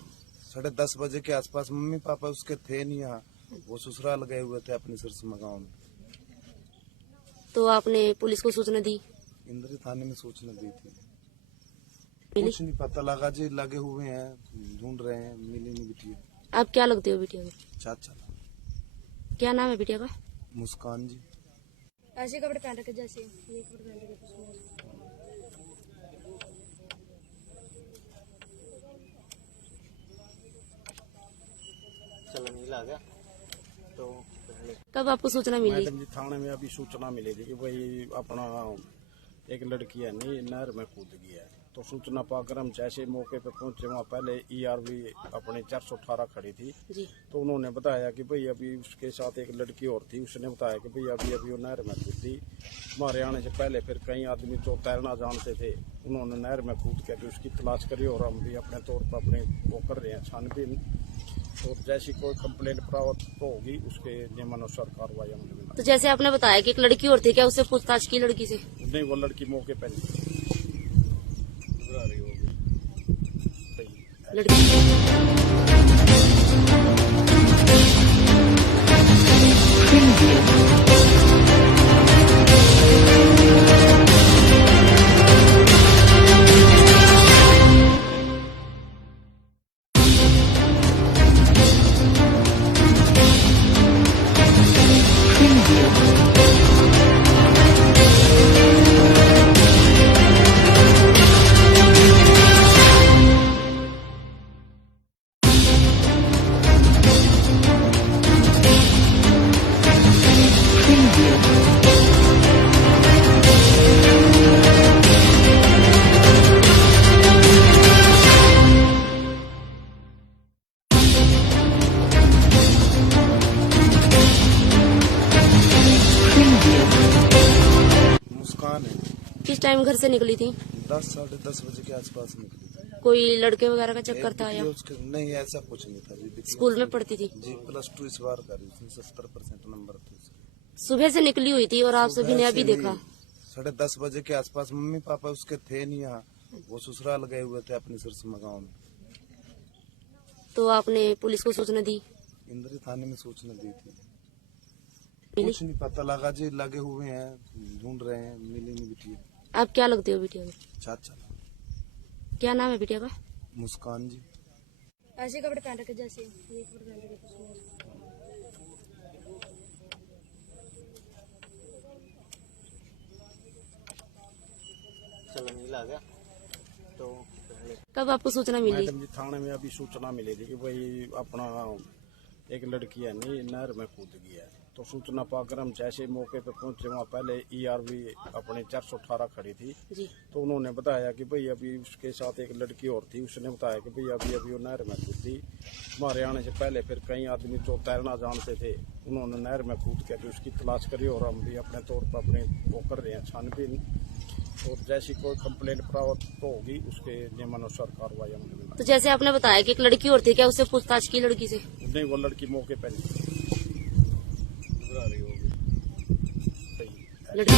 10:30 बजे के आसपास। मम्मी पापा उसके थे नहीं यहाँ, वो ससुराल गए हुए थे अपने सिरसमा गाँव में। तो आपने पुलिस को सूचना दी? इंद्री थाने में सूचना दी थी। मिली? कुछ नहीं पता लगा जी, लगे हुए हैं, ढूंढ रहे हैं, मिली नहीं बिटिया। आप क्या लगते हो बिटिया को? चाचा। क्या नाम है बिटिया का? मुस्कान जी। ऐसे कपड़े पहन रखे जैसे ये कपड़े पहन रखे। चलो नीला आ गया तो पहले कब आपको सूचना मिली? मैडम जी, थाने में अभी सूचना मिली थी कि भाई अपना एक लड़की है नहीं नहर में कूद गई है। तो सूचना पाकर हम जैसे मौके पे पहुंचे, वहाँ पहले ERV अपने 418 खड़ी थी। जी। तो उन्होंने बताया कि भाई अभी उसके साथ एक लड़की और थी, उसने बताया कि भाई अभी अभी वो नहर में कूदी। हमारे आने से पहले फिर कई आदमी जो तैरना जानते थे, उन्होंने नहर में कूद के उसकी तलाश करी और हम भी अपने तौर पर अपने वो कर रहे हैं छानबीन। और जैसी कोई कंप्लेंट प्राप्त होगी उसके नियमानुसार कार्रवाई हमने बनाई। तो जैसे आपने बताया कि एक लड़की और थी, क्या उससे पूछताछ की लड़की से? नहीं, वो लड़की मौके पर नहीं घबरा रही होगी। लड़की मुस्कान है। किस टाइम घर से निकली थी? 10 साढ़े 10 बजे के आसपास निकली थी। कोई लड़के वगैरह का चक्कर था या दिखली उसके नहीं, ऐसा कुछ नहीं था जी। दिखली स्कूल में पढ़ती थी? जी, +2 इस बार करी, उसमें 70% नंबर थे उसके। सुबह से निकली हुई थी और आप सभी ने अभी देखा? 10:30 बजे के आसपास। मम्मी पापा उसके थे नहीं यहाँ, वो ससुराल गए हुए थे अपने सिरसमा गाँव में। तो आपने पुलिस को सूचना दी? इंद्री थाने में सूचना दी थी। मिली? कुछ नहीं पता लगा जी, लगे हुए हैं, ढूंढ रहे हैं, मिली नहीं बिटिया। आप क्या लगते हो बिटिया को? चाचा। क्या नाम है बिटिया का? मुस्कान जी। ऐसे कपड़े पहन रखे जैसे ये कपड़े पहन रखे चलो नीला आ गया तो कब आपको सूचना मिली? मैडम जी, थाने में अभी सूचना मिली थी कि भाई अपना एक लड़की है नहीं नहर में कूद गई है। तो सूचना पाकर हम जैसे मौके पे पहुंचे, वहाँ पहले ERV अपने 418 खड़ी थी। जी। तो उन्होंने बताया कि भाई अभी उसके साथ एक लड़की और थी, उसने बताया कि भाई अभी अभी वो नहर में कूदी। हमारे आने से पहले फिर कई आदमी जो तैरना जानते थे, उन्होंने नहर में कूद के उसकी तलाश करी और हम भी अपने तौर पर अपने वो कर रहे हैं छानबीन। और जैसी कोई कंप्लेंट प्राप्त होगी उसके नियमानुसार कार्रवाई हमने बनाई। तो जैसे आपने बताया कि एक लड़की और थी, क्या उससे पूछताछ की लड़की से? नहीं, वो लड़की मौके पर नहीं घबरा रही होगी। लड़की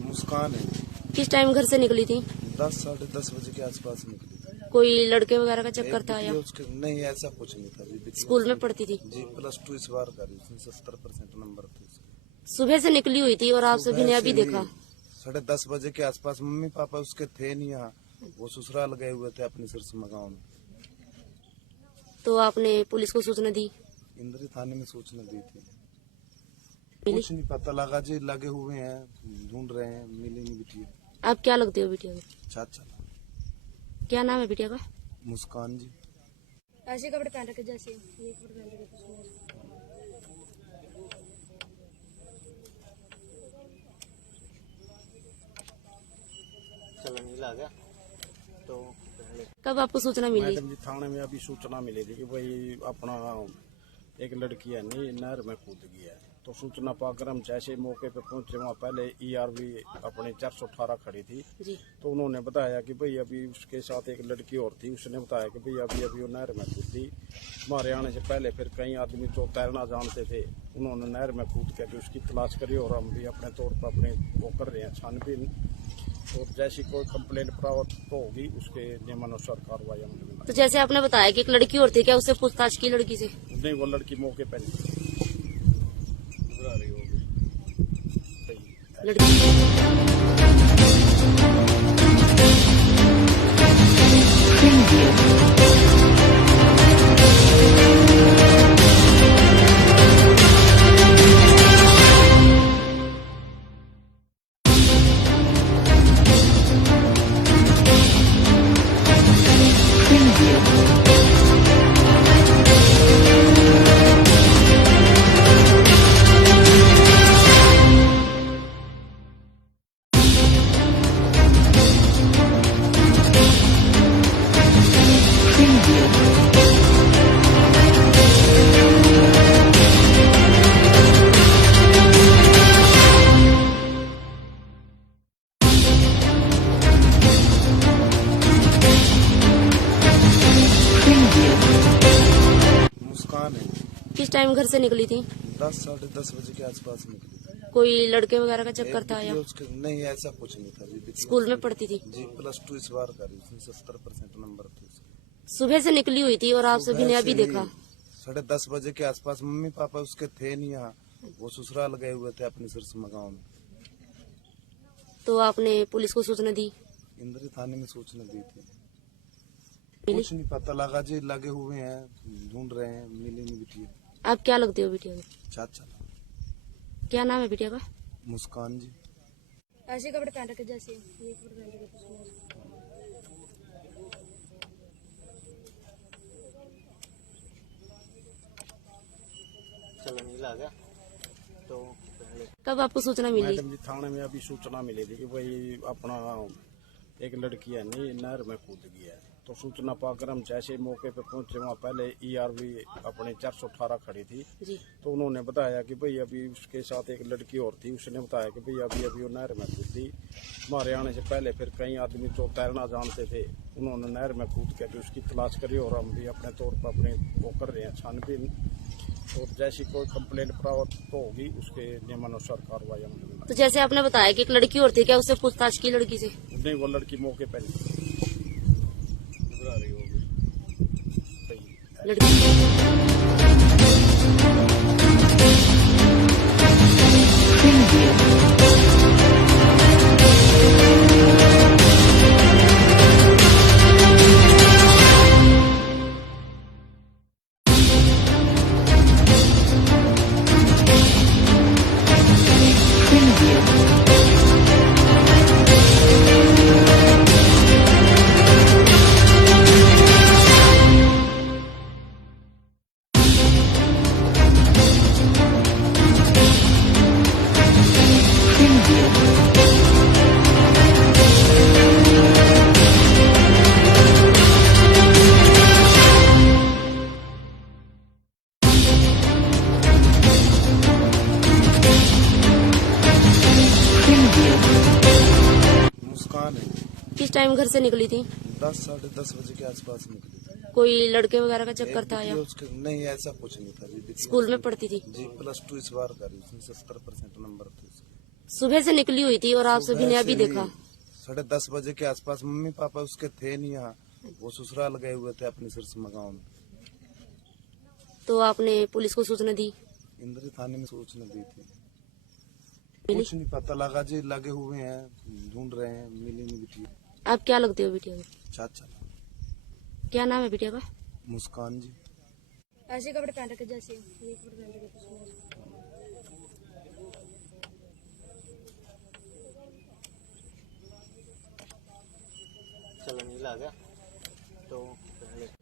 मुस्कान है। किस टाइम घर से निकली थी? 10 साढ़े 10 बजे के आसपास निकली थी। कोई लड़के वगैरह का चक्कर था या दिखली उसके नहीं, ऐसा कुछ नहीं था जी। दिखली स्कूल में पढ़ती थी? जी, +2 इस बार करी, उसमें 70% नंबर थे उसके। सुबह से निकली हुई थी और आप सभी ने अभी देखा? 10:30 बजे के आसपास। मम्मी पापा उसके थे नहीं यहाँ, वो ससुराल गए हुए थे अपने सिरसमा गाँव में। तो आपने पुलिस को सूचना दी? इंद्री थाने में सूचना दी थी। मिली? कुछ नहीं पता लगा जी, लगे हुए हैं, ढूंढ रहे हैं, मिली नहीं बिटिया। आप क्या लगते हो बिटिया को? चाचा। क्या नाम है बिटिया का? मुस्कान जी। ऐसे कपड़े पहन रखे जैसे ये कपड़े पहन रखे चलो नीला आ गया तो कब आपको सूचना मिली? मैडम जी, थाने में अभी सूचना मिली थी कि भाई अपना एक लड़की है नहीं नहर में कूद गई है। तो सूचना पाकर हम जैसे मौके पे पहुंचे, वहाँ पहले ERV अपने 418 खड़ी थी। जी। तो उन्होंने बताया कि भाई अभी उसके साथ एक लड़की और थी, उसने बताया कि भाई अभी अभी वो नहर में कूदी। हमारे आने से पहले फिर कई आदमी जो तैरना जानते थे, उन्होंने नहर में कूद के भी उसकी तलाश करी और हम भी अपने तौर पर अपने वो कर रहे हैं छानबीन। और जैसी कोई कंप्लेंट प्राप्त होगी उसके नियमानुसार कार्रवाई अमल में तो जैसे आपने बताया कि एक लड़की और थी, क्या उससे पूछताछ की लड़की से? नहीं, वो लड़की मौके पर नहीं घबरा रही होगी। लड़की मुस्कान है। किस टाइम घर से निकली थी? 10 साढ़े 10 बजे के आसपास निकली। कोई लड़के वगैरह का चक्कर था या ये उसके नहीं, ऐसा कुछ नहीं था जी। स्कूल में पढ़ती थी? जी, +2 इस बार करी, उसमें 70% नंबर थे उसके। सुबह से निकली हुई थी और आप सभी ने अभी देखा? 10:30 बजे के आसपास। मम्मी पापा उसके थे नहीं यहाँ, वो ससुराल गए हुए थे अपने सिरसमा गाँव में। तो आपने पुलिस को सूचना दी? इंद्री थाने में सूचना दी थी। कुछ नहीं पता लगा जी, लगे हुए हैं, ढूंढ रहे हैं, मिली नहीं बिटिया। आप क्या लगते हो बिटिया को? चाचा। क्या नाम है बिटिया का? मुस्कान जी। ऐसे कपड़े पहन रखे जैसे ये कपड़े पहन रखे। चलो नीला आ गया तो कब आपको सूचना मिली? मैडम जी, थाने में अभी सूचना मिली थी कि भाई अपना एक लड़की है नहीं नहर में कूद गई है। तो सूचना पाकर हम जैसे मौके पे पहुंचे, वहाँ पहले ERV अपने 418 खड़ी थी। जी। तो उन्होंने बताया कि भाई अभी उसके साथ एक लड़की और थी, उसने बताया कि भाई अभी अभी वो नहर में कूदी। हमारे आने से पहले फिर कई आदमी जो तैरना जानते थे, उन्होंने नहर में कूद के भी उसकी तलाश करी और हम भी अपने तौर पर अपने वो कर रहे हैं छानबीन। और जैसी कोई कंप्लेंट प्राप्त होगी उसके नियमानुसार कार्रवाई अमल में। तो जैसे आपने बताया कि एक लड़की और थी, क्या उससे पूछताछ की लड़की से? नहीं, वो लड़की मौके पर नहीं घबरा रही होगी। लड़की मुस्कान है। किस टाइम घर से निकली थी? 10 साढ़े 10 बजे के आसपास निकली। कोई लड़के वगैरह का चक्कर था या ये उसके नहीं, ऐसा कुछ नहीं था जी। स्कूल में पढ़ती थी? जी, +2 इस बार करी, उसमें 70% नंबर थे उसके। सुबह से निकली हुई थी और आप सभी ने अभी देखा? 10:30 बजे के आसपास। मम्मी पापा उसके थे नहीं यहाँ, वो ससुराल गए हुए थे अपने सिरसमा गाँव में। तो आपने पुलिस को सूचना दी? इंद्री थाने में सूचना दी थी। कुछ नहीं पता लगा जी, लगे हुए हैं, ढूंढ रहे हैं, मिली नहीं बिटिया। आप क्या लगते हो बिटिया को? चाचा। क्या नाम है बिटिया का? मुस्कान जी। ऐसे कपड़े पहन रखे जैसे ये कपड़े पहन रखे। चलो नीला आ गया तो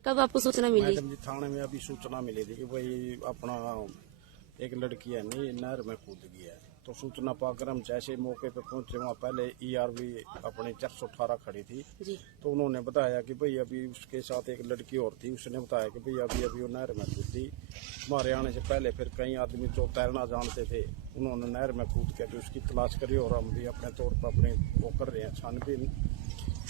कब आपको सूचना मिली? मैडम जी, थाने में अभी सूचना मिली थी कि भाई अपना एक लड़की है नहीं नहर में कूद गई है। तो सूचना पाकर हम जैसे ही मौके पे पहुंचे, वहाँ पहले ERV अपनी 418 खड़ी थी। जी। तो उन्होंने बताया कि भाई अभी उसके साथ एक लड़की और थी, उसने बताया कि भाई अभी अभी वो नहर में कूदी। हमारे आने से पहले फिर कई आदमी जो तैरना जानते थे, उन्होंने नहर में कूद के भी उसकी तलाश करी और हम भी अपने तौर पर अपने वो कर रहे हैं छानबीन।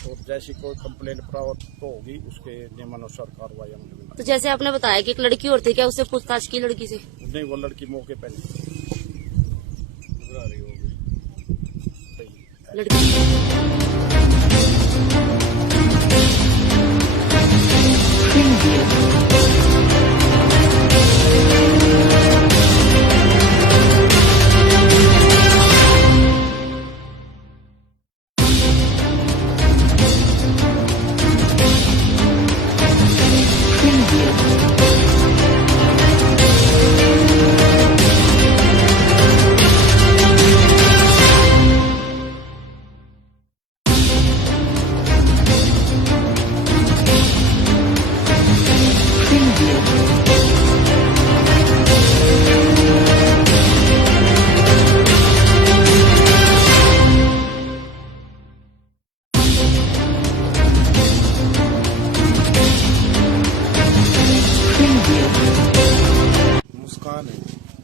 तो जैसी कोई कंप्लेंट प्राप्त तो होगी, उसके नियमानुसार कार्रवाई हम लेंगे। तो जैसे आपने बताया कि एक लड़की और थी, क्या उससे पूछताछ की लड़की से? नहीं, वो लड़की मौके पे नहीं घबरा रही होगी। लड़की मुस्कान है।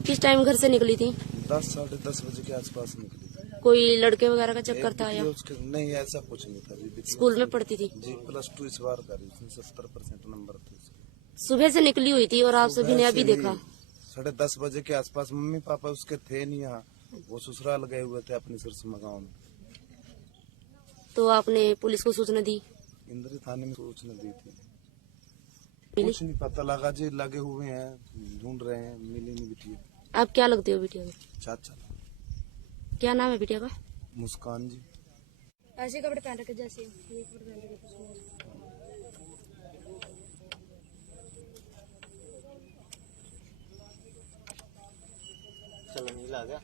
किस टाइम घर से निकली थी? 10 साढ़े 10 बजे के आसपास निकली थी। कोई लड़के वगैरह का चक्कर था या उसके नहीं, ऐसा कुछ नहीं था। अभी स्कूल में पढ़ती थी? जी, +2 इस बार करी, उसमें 70% नंबर थे उसके। सुबह से निकली हुई थी और आप सभी ने अभी देखा? 10:30 बजे के आसपास। मम्मी पापा उसके थे नहीं यहाँ, वो ससुराल गए हुए थे अपने सिरसमा गाँव में। तो आपने पुलिस को सूचना दी? इंद्री थाने में सूचना दी थी। मिली? कुछ नहीं पता लगा जी, लगे हुए हैं, ढूंढ रहे हैं, मिली नहीं बिटिया। आप क्या लगते हो बिटिया का? चाचा। क्या नाम है बिटिया का? मुस्कान जी। ऐसे कपड़े पहन रखे जैसे ये कपड़े पहन रखे चलो नीला आ गया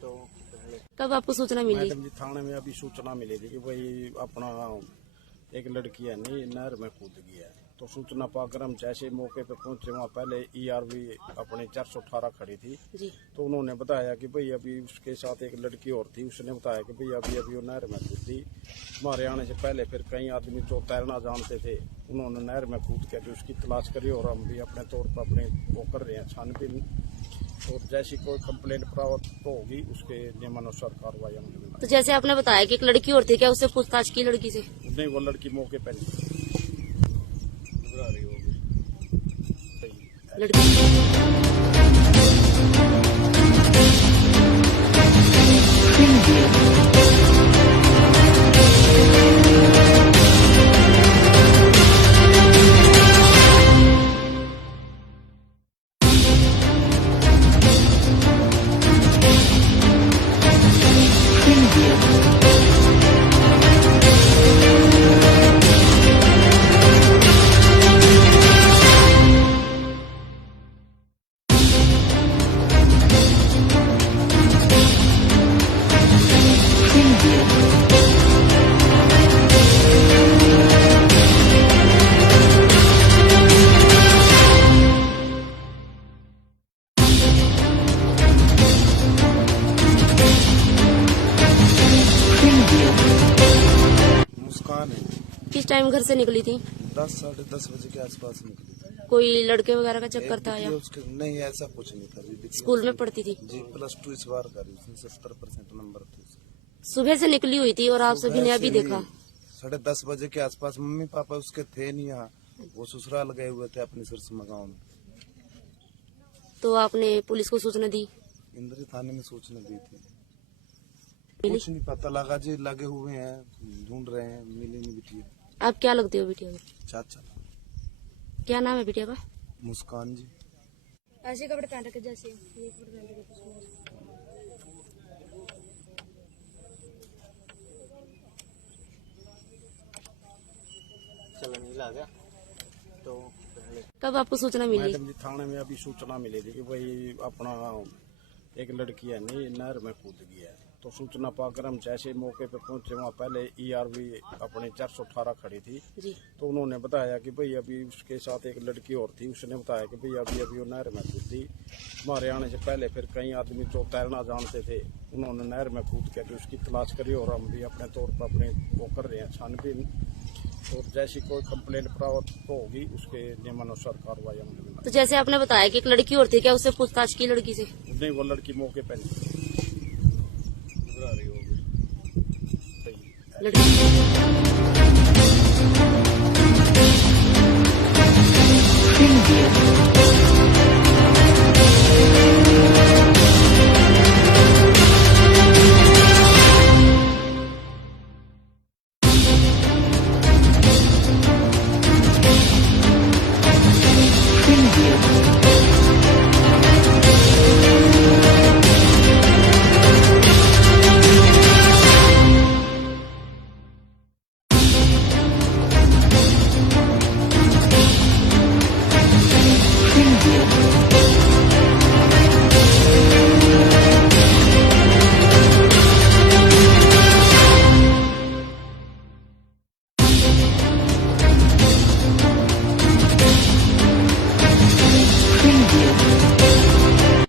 तो पहले कब आपको सूचना मिली? मैडम जी, थाने में अभी सूचना मिली थी कि भाई अपना एक लड़की है नहीं नहर में कूद गई है। तो सूचना पाकर हम जैसे ही मौके पे पहुंचे, वहाँ पहले ERV अपनी 418 खड़ी थी। जी। तो उन्होंने बताया कि भाई अभी उसके साथ एक लड़की और थी, उसने बताया कि भाई अभी अभी वो नहर में कूदी। हमारे आने से पहले फिर कई आदमी जो तैरना जानते थे, उन्होंने नहर में कूद के भी उसकी तलाश करी और हम भी अपने तौर पर अपने वो कर रहे हैं छानबीन। और जैसी कोई कंप्लेंट प्राप्त तो होगी, उसके नियमानुसार कार्रवाई हम लेंगे। तो जैसे आपने बताया कि एक लड़की और थी, क्या उससे पूछताछ की लड़की से? नहीं, वो लड़की मौके पे नहीं घबरा रही होगी। लड़की मुस्कान है। किस टाइम घर से निकली थी? 10 साढ़े 10 बजे के आसपास निकली थी। कोई लड़के वगैरह का चक्कर था या उसके नहीं, ऐसा कुछ नहीं था। अभी स्कूल में पढ़ती थी? जी, +2 इस बार करी, उसमें 70% नंबर थे उसके। सुबह से निकली हुई थी और आप सभी ने अभी देखा? 10:30 बजे के आसपास। मम्मी पापा उसके थे नहीं यहाँ, वो ससुराल गए हुए थे अपने सिरसमा गाँव में। तो आपने पुलिस को सूचना दी? इंद्री थाने में सूचना दी थी। मिली? कुछ नहीं पता लगा जी, लगे हुए हैं, ढूंढ रहे हैं, मिली नहीं बिटिया। आप क्या लगते हो बिटिया का? चाचा। क्या नाम है बिटिया का? मुस्कान जी। ऐसे कपड़े पहन रखे जैसे ये कपड़े पहन रखे चलो नीला आ गया तो पहले कब आपको सूचना मिली? मैडम जी, थाने में अभी सूचना मिली थी कि भाई अपना एक लड़की है नहीं नहर में कूद गई है। तो तो सूचना पाकर हम जैसे मौके पे पहुंचे, वहाँ पहले ERV अपने 418 खड़ी थी। जी। तो उन्होंने बताया कि भाई अभी उसके साथ एक लड़की और थी, उसने बताया कि भाई अभी अभी वो नहर में कूदी। हमारे आने से पहले फिर कई आदमी जो तैरना जानते थे, उन्होंने नहर में कूद के उसकी तलाश करी और हम भी अपने तौर पर अपने वो कर रहे हैं छानबीन। और जैसी कोई कंप्लेंट प्राप्त होगी उसके नियमानुसार कार्रवाई हम लेंगे। तो जैसे आपने बताया कि एक लड़की और थी, क्या उससे पूछताछ की लड़की से? नहीं, वो लड़की मौके पे नहीं घबरा रही होगी। लड़की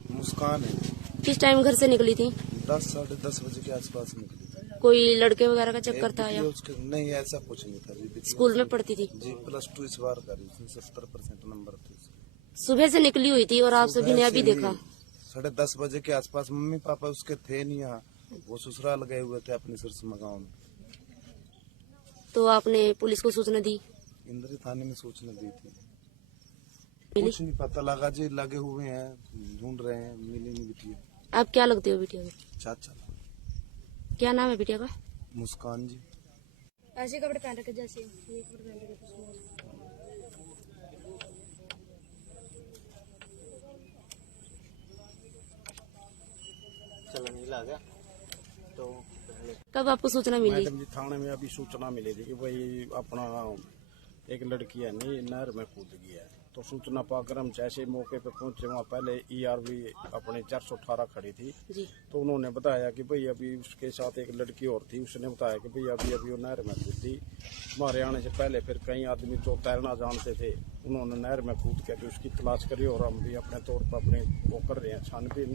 मुस्कान है। किस टाइम घर से निकली थी? 10 साढ़े 10 बजे के आसपास निकली थी। कोई लड़के वगैरह का चक्कर था या उसके नहीं, ऐसा कुछ नहीं था जी। स्कूल में पढ़ती थी? जी, +2 इस बार करी, उसमें 70% नंबर थे उसके। सुबह से निकली हुई थी और आप सभी ने अभी देखा? 10:30 बजे के आसपास। मम्मी पापा उसके थे नहीं यहाँ, वो ससुराल गए हुए थे अपने सिरसमा गाँव में। तो आपने पुलिस को सूचना दी? इंद्री थाने में सूचना दी थी। मिली? कुछ नहीं पता लगा जी, लगे हुए हैं, ढूंढ रहे हैं, मिली नहीं बिटिया। आप क्या लगते हो बिटिया को? चाचा। क्या नाम है बिटिया का? मुस्कान जी। ऐसे कपड़े पहन रखे जैसे ये कपड़े पहन रखे। चलो नील आ गया तो पहले कब आपको सूचना मिली? मैडम जी, थाने में अभी सूचना मिली थी कि भाई अपना एक लड़की है नहीं नहर में कूद गई है। तो सूचना पाकर हम जैसे मौके पे पहुंचे, वहाँ पहले ERV अपने 418 खड़ी थी। जी। तो उन्होंने बताया कि भाई अभी उसके साथ एक लड़की और थी, उसने बताया कि भाई अभी अभी वो नहर में कूदी। हमारे आने से पहले फिर कई आदमी जो तैरना जानते थे, उन्होंने नहर में कूद के उसकी तलाश करी और हम भी अपने तौर पर अपने वो कर रहे हैं छानबीन।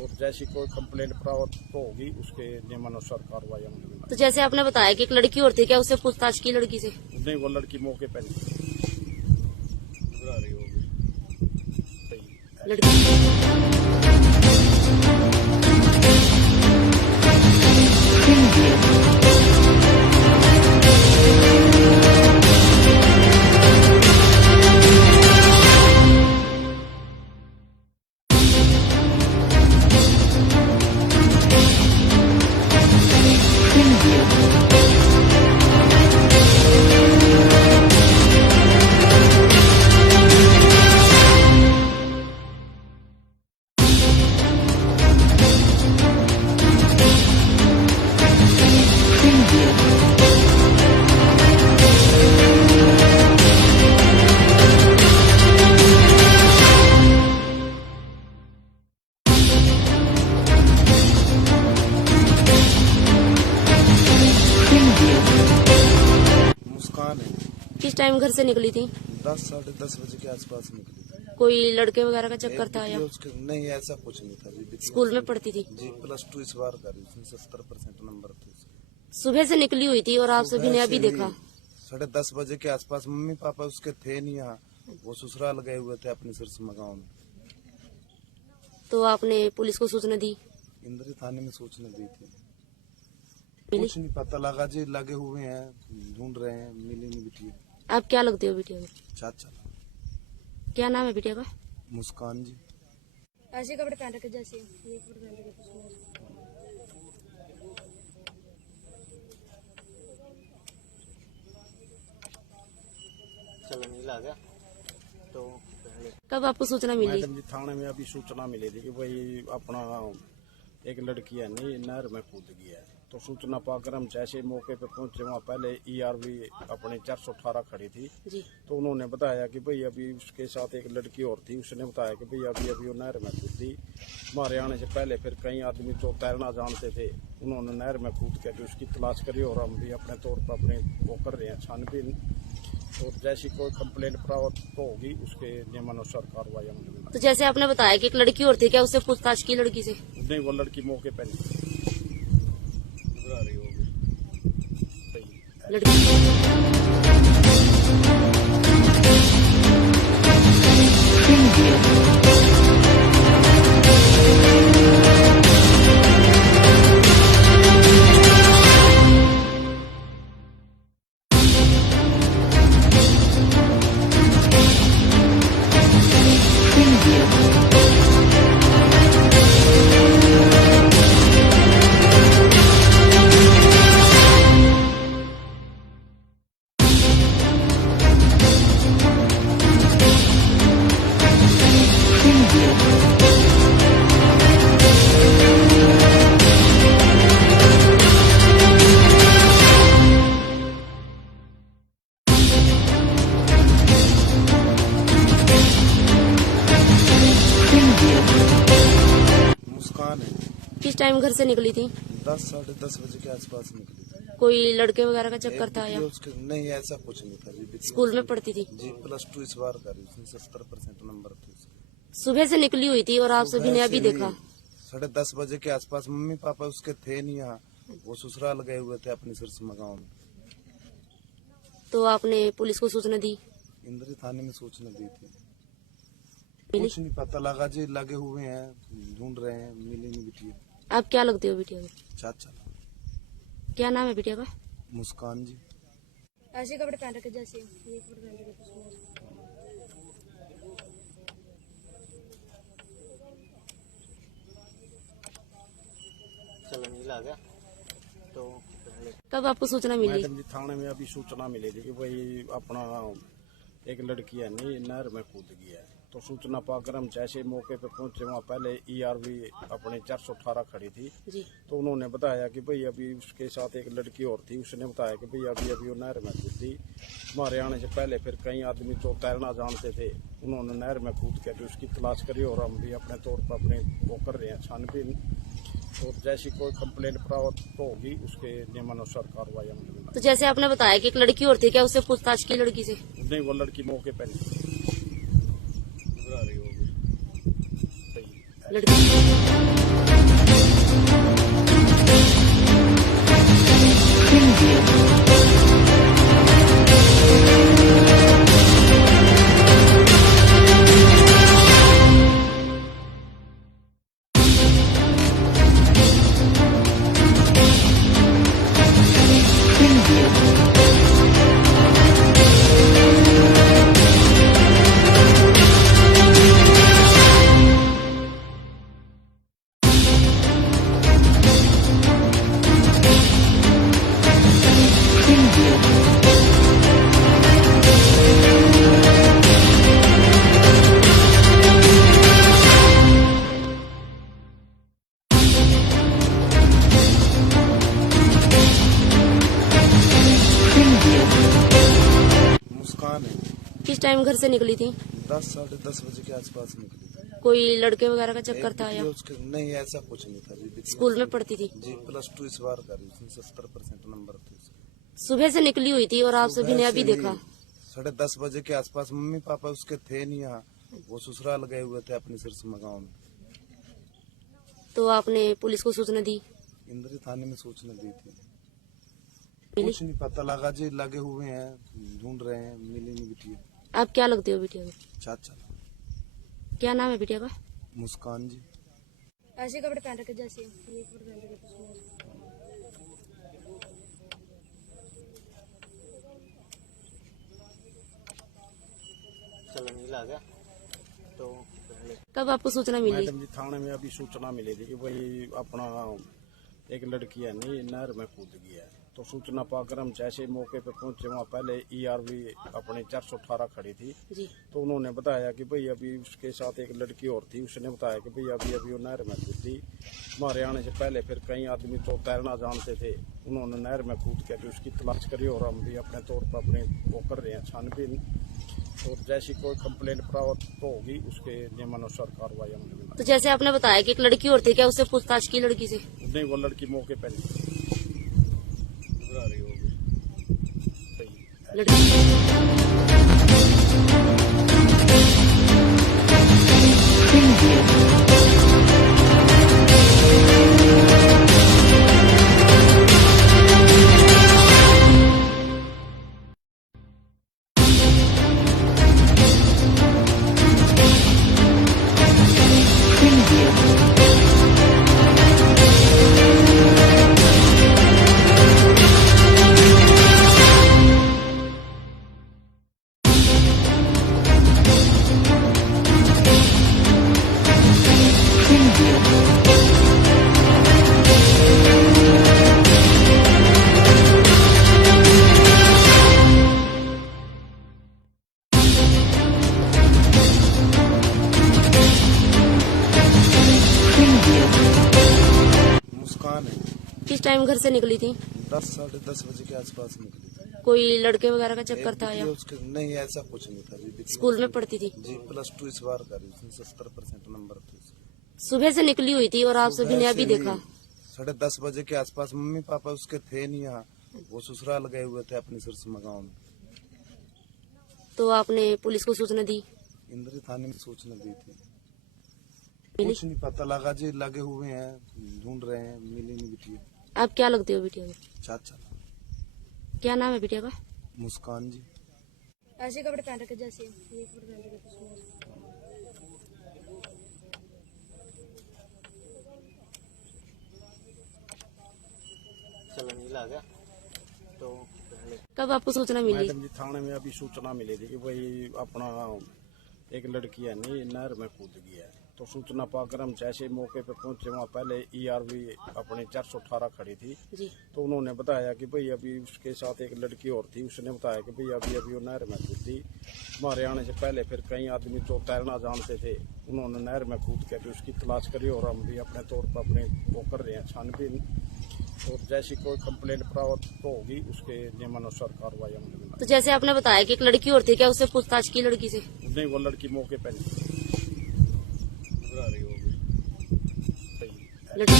और जैसी कोई कंप्लेंट प्राप्त होगी उसके नियमानुसार कार्रवाई हम लेंगे। तो जैसे आपने बताया कि एक लड़की और थी, क्या उससे पूछताछ की लड़की से? नहीं, वो लड़की मौके पे नहीं घबरा रही होगी। लड़की मुस्कान है। किस टाइम घर से निकली थी? 10 साढ़े 10 बजे के आसपास निकली थी। कोई लड़के वगैरह का चक्कर था या उसके नहीं, ऐसा कुछ नहीं था जी। स्कूल में पढ़ती थी? जी, +2 इस बार करी, उसमें 70% नंबर थे उसके। सुबह से निकली हुई थी और आप सभी ने अभी देखा? 10:30 बजे के आसपास। मम्मी पापा उसके थे नहीं यहाँ, वो ससुराल गए हुए थे अपने सिरसमा गाँव में। तो आपने पुलिस को सूचना दी? इंद्री थाने में सूचना दी थी। मिली? कुछ नहीं पता लगा जी, लगे हुए हैं, ढूंढ रहे हैं, मिली नहीं बिटिया। आप क्या लगते हो बिटिया को? चाचा। क्या नाम है बिटिया का? मुस्कान जी। ऐसे कपड़े पहन रखे जैसे ये कपड़े पहन रखे। चलो नील आ गया तो पहले कब आपको सूचना मिली? मैडम जी, थाने में अभी सूचना मिली थी कि भाई अपना एक लड़की है नहीं नहर में कूद गई है। तो सूचना पाकर हम जैसे मौके पे पहुंचे, वहाँ पहले ERV अपनी 418 खड़ी थी। जी। तो उन्होंने बताया कि भाई अभी उसके साथ एक लड़की और थी, उसने बताया कि भाई अभी अभी वो नहर में कूदी। हमारे आने से पहले फिर कई आदमी जो तैरना जानते थे, उन्होंने नहर में कूद के उसकी तलाश करी और हम भी अपने तौर पर अपने वो कर रहे हैं छानबीन। और जैसी कोई कंप्लेंट प्राप्त होगी उसके नियमानुसार कार्रवाई अमल में। तो जैसे आपने बताया कि एक लड़की और थी, क्या उससे पूछताछ की लड़की से? नहीं, वो लड़की मौके पे नहीं घबरा रही होगी। लड़की मुस्कान है। किस टाइम घर से निकली थी? 10 साढ़े 10 बजे के आसपास निकली थी। कोई लड़के वगैरह का चक्कर था या उसके नहीं, ऐसा कुछ नहीं था जी। स्कूल में पढ़ती थी? जी, +2 इस बार करी, उसमें 70% नंबर थे उसके। सुबह से निकली हुई थी और आप सभी ने अभी देखा? 10:30 बजे के आसपास। मम्मी पापा उसके थे नहीं यहाँ, वो ससुराल गए हुए थे अपने सिरसमा गाँव में। तो आपने पुलिस को सूचना दी? इंद्री थाने में सूचना दी थी। मिली? कुछ नहीं पता लगा जी, लगे हुए हैं, ढूंढ रहे हैं, मिली नहीं बिटिया। आप क्या लगते हो बिटिया को? चाचा। क्या नाम है बिटिया का? मुस्कान जी। ऐसे कपड़े पहन रखे जैसे ये कपड़े पहन रखे। चलो नीला आ गया तो कब आपको सूचना मिली? मैडम जी, थाने में अभी सूचना मिली थी कि भाई अपना एक लड़की है नहीं नहर में कूद गई है। तो सूचना पाकर हम जैसे मौके पे पहुंचे, वहाँ पहले ERV अपनी 418 खड़ी थी। जी। तो उन्होंने बताया कि भाई अभी उसके साथ एक लड़की और थी, उसने बताया कि भाई अभी अभी वो नहर में कूदी। हमारे आने से पहले फिर कई आदमी जो तैरना जानते थे, उन्होंने नहर में कूद के उसकी तलाश करी और हम भी अपने तौर पर अपने वो कर रहे हैं छानबीन। और जैसी कोई कंप्लेंट प्राप्त होगी उसके नियमानुसार कार्रवाई अमल में। तो जैसे आपने बताया कि एक लड़की और थी, क्या उससे पूछताछ की लड़की से? नहीं, वो लड़की मौके पे नहीं घबरा रही होगी। लड़की मुस्कान है। किस टाइम घर से निकली थी? 10 साढ़े 10 बजे के आसपास निकली थी। कोई लड़के वगैरह का चक्कर था या उसके नहीं, ऐसा कुछ नहीं था जी। स्कूल में पढ़ती थी? जी, +2 इस बार करी, उसमें 70% नंबर थे उसके। सुबह से निकली हुई थी और आप सभी ने अभी देखा? 10:30 बजे के आसपास। मम्मी पापा उसके थे नहीं यहाँ, वो ससुराल गए हुए थे अपने सिरसमा गाँव में। तो आपने पुलिस को सूचना दी? इंद्री थाने में सूचना दी थी। मिली? कुछ नहीं पता लगा जी, लगे हुए हैं, ढूंढ रहे हैं, मिली नहीं बिटिया। आप क्या लगते हो बिटिया को? चाचा। क्या नाम है बिटिया का? मुस्कान जी। ऐसे कपड़े पहन रखे जैसे ये कपड़े पहन रखे। चलो नीला आ गया तो कब आपको सूचना मिली? मैडम जी, थाने में अभी सूचना मिली थी कि भाई अपना एक लड़की है नहीं नहर में कूद गई है। तो तो सूचना पाकर हम जैसे मौके पर पहुंचे, वहाँ पहले ERV अपने 418 खड़ी थी। जी। तो उन्होंने बताया कि भाई अभी उसके साथ एक लड़की और थी, उसने बताया कि भाई अभी अभी वो नहर में कूदी। हमारे आने से पहले फिर कई आदमी तो तैरना जानते थे, उन्होंने नहर में कूद के भी उसकी तलाश करी और हम भी अपने तौर पर अपने वो कर रहे हैं छानबीन। और जैसी कोई कंप्लेंट प्राप्त होगी उसके नियमानुसार कार्रवाई हमने। तो जैसे आपने बताया कि एक लड़की और थी, क्या उससे पूछताछ की लड़की से? नहीं, वो लड़की मौके पर नहीं घबरा रही होगी। लड़की मुस्कान है। किस टाइम घर से निकली थी? 10-10:30 बजे के आसपास निकली थी। कोई लड़के वगैरह का चक्कर था या उसके नहीं, ऐसा कुछ नहीं था जी। स्कूल में पढ़ती थी? जी, +2 इस बार करी, उसमें 70% नंबर थे उसके। सुबह से निकली हुई थी और आप सभी ने अभी देखा? 10:30 बजे के आसपास। मम्मी पापा उसके थे नहीं यहाँ, वो ससुराल गए हुए थे अपने सिरसमा गाँव में। तो आपने पुलिस को सूचना दी? इंद्री थाने में सूचना दी थी। कुछ नहीं पता लगा जी, लगे हुए हैं, ढूंढ रहे हैं, मिली नहीं बिटिया। आप क्या लगते हो बिटिया को? चाचा। क्या नाम है बिटिया का? मुस्कान जी। ऐसे कपड़े पहन रखे जैसे ये कपड़े पहन रखे। चलो नीला आ गया तो कब आपको सूचना मिली? मैडम जी, थाने में अभी सूचना मिली थी कि भाई अपना एक लड़की है नहीं नहर में कूद गई है। तो सूचना पाकर हम जैसे मौके पर पहुंचे, वहाँ पहले ERV अपने 418 खड़ी थी। जी। तो उन्होंने बताया कि भाई अभी उसके साथ एक लड़की और थी, उसने बताया कि भाई अभी अभी वो नहर में कूदी। हमारे आने से पहले फिर कई आदमी तो तैरना जानते थे, उन्होंने नहर में कूद के भी उसकी तलाश करी और हम भी अपने तौर पर अपने वो कर रहे हैं छानबीन। और जैसी कोई कंप्लेंट प्राप्त होगी उसके नियमानुसार कार्रवाई हमने। तो जैसे आपने बताया कि एक लड़की और थी, क्या उससे पूछताछ की लड़की से? नहीं, वो लड़की मौके पर नहीं घबरा रही होगी। लड़की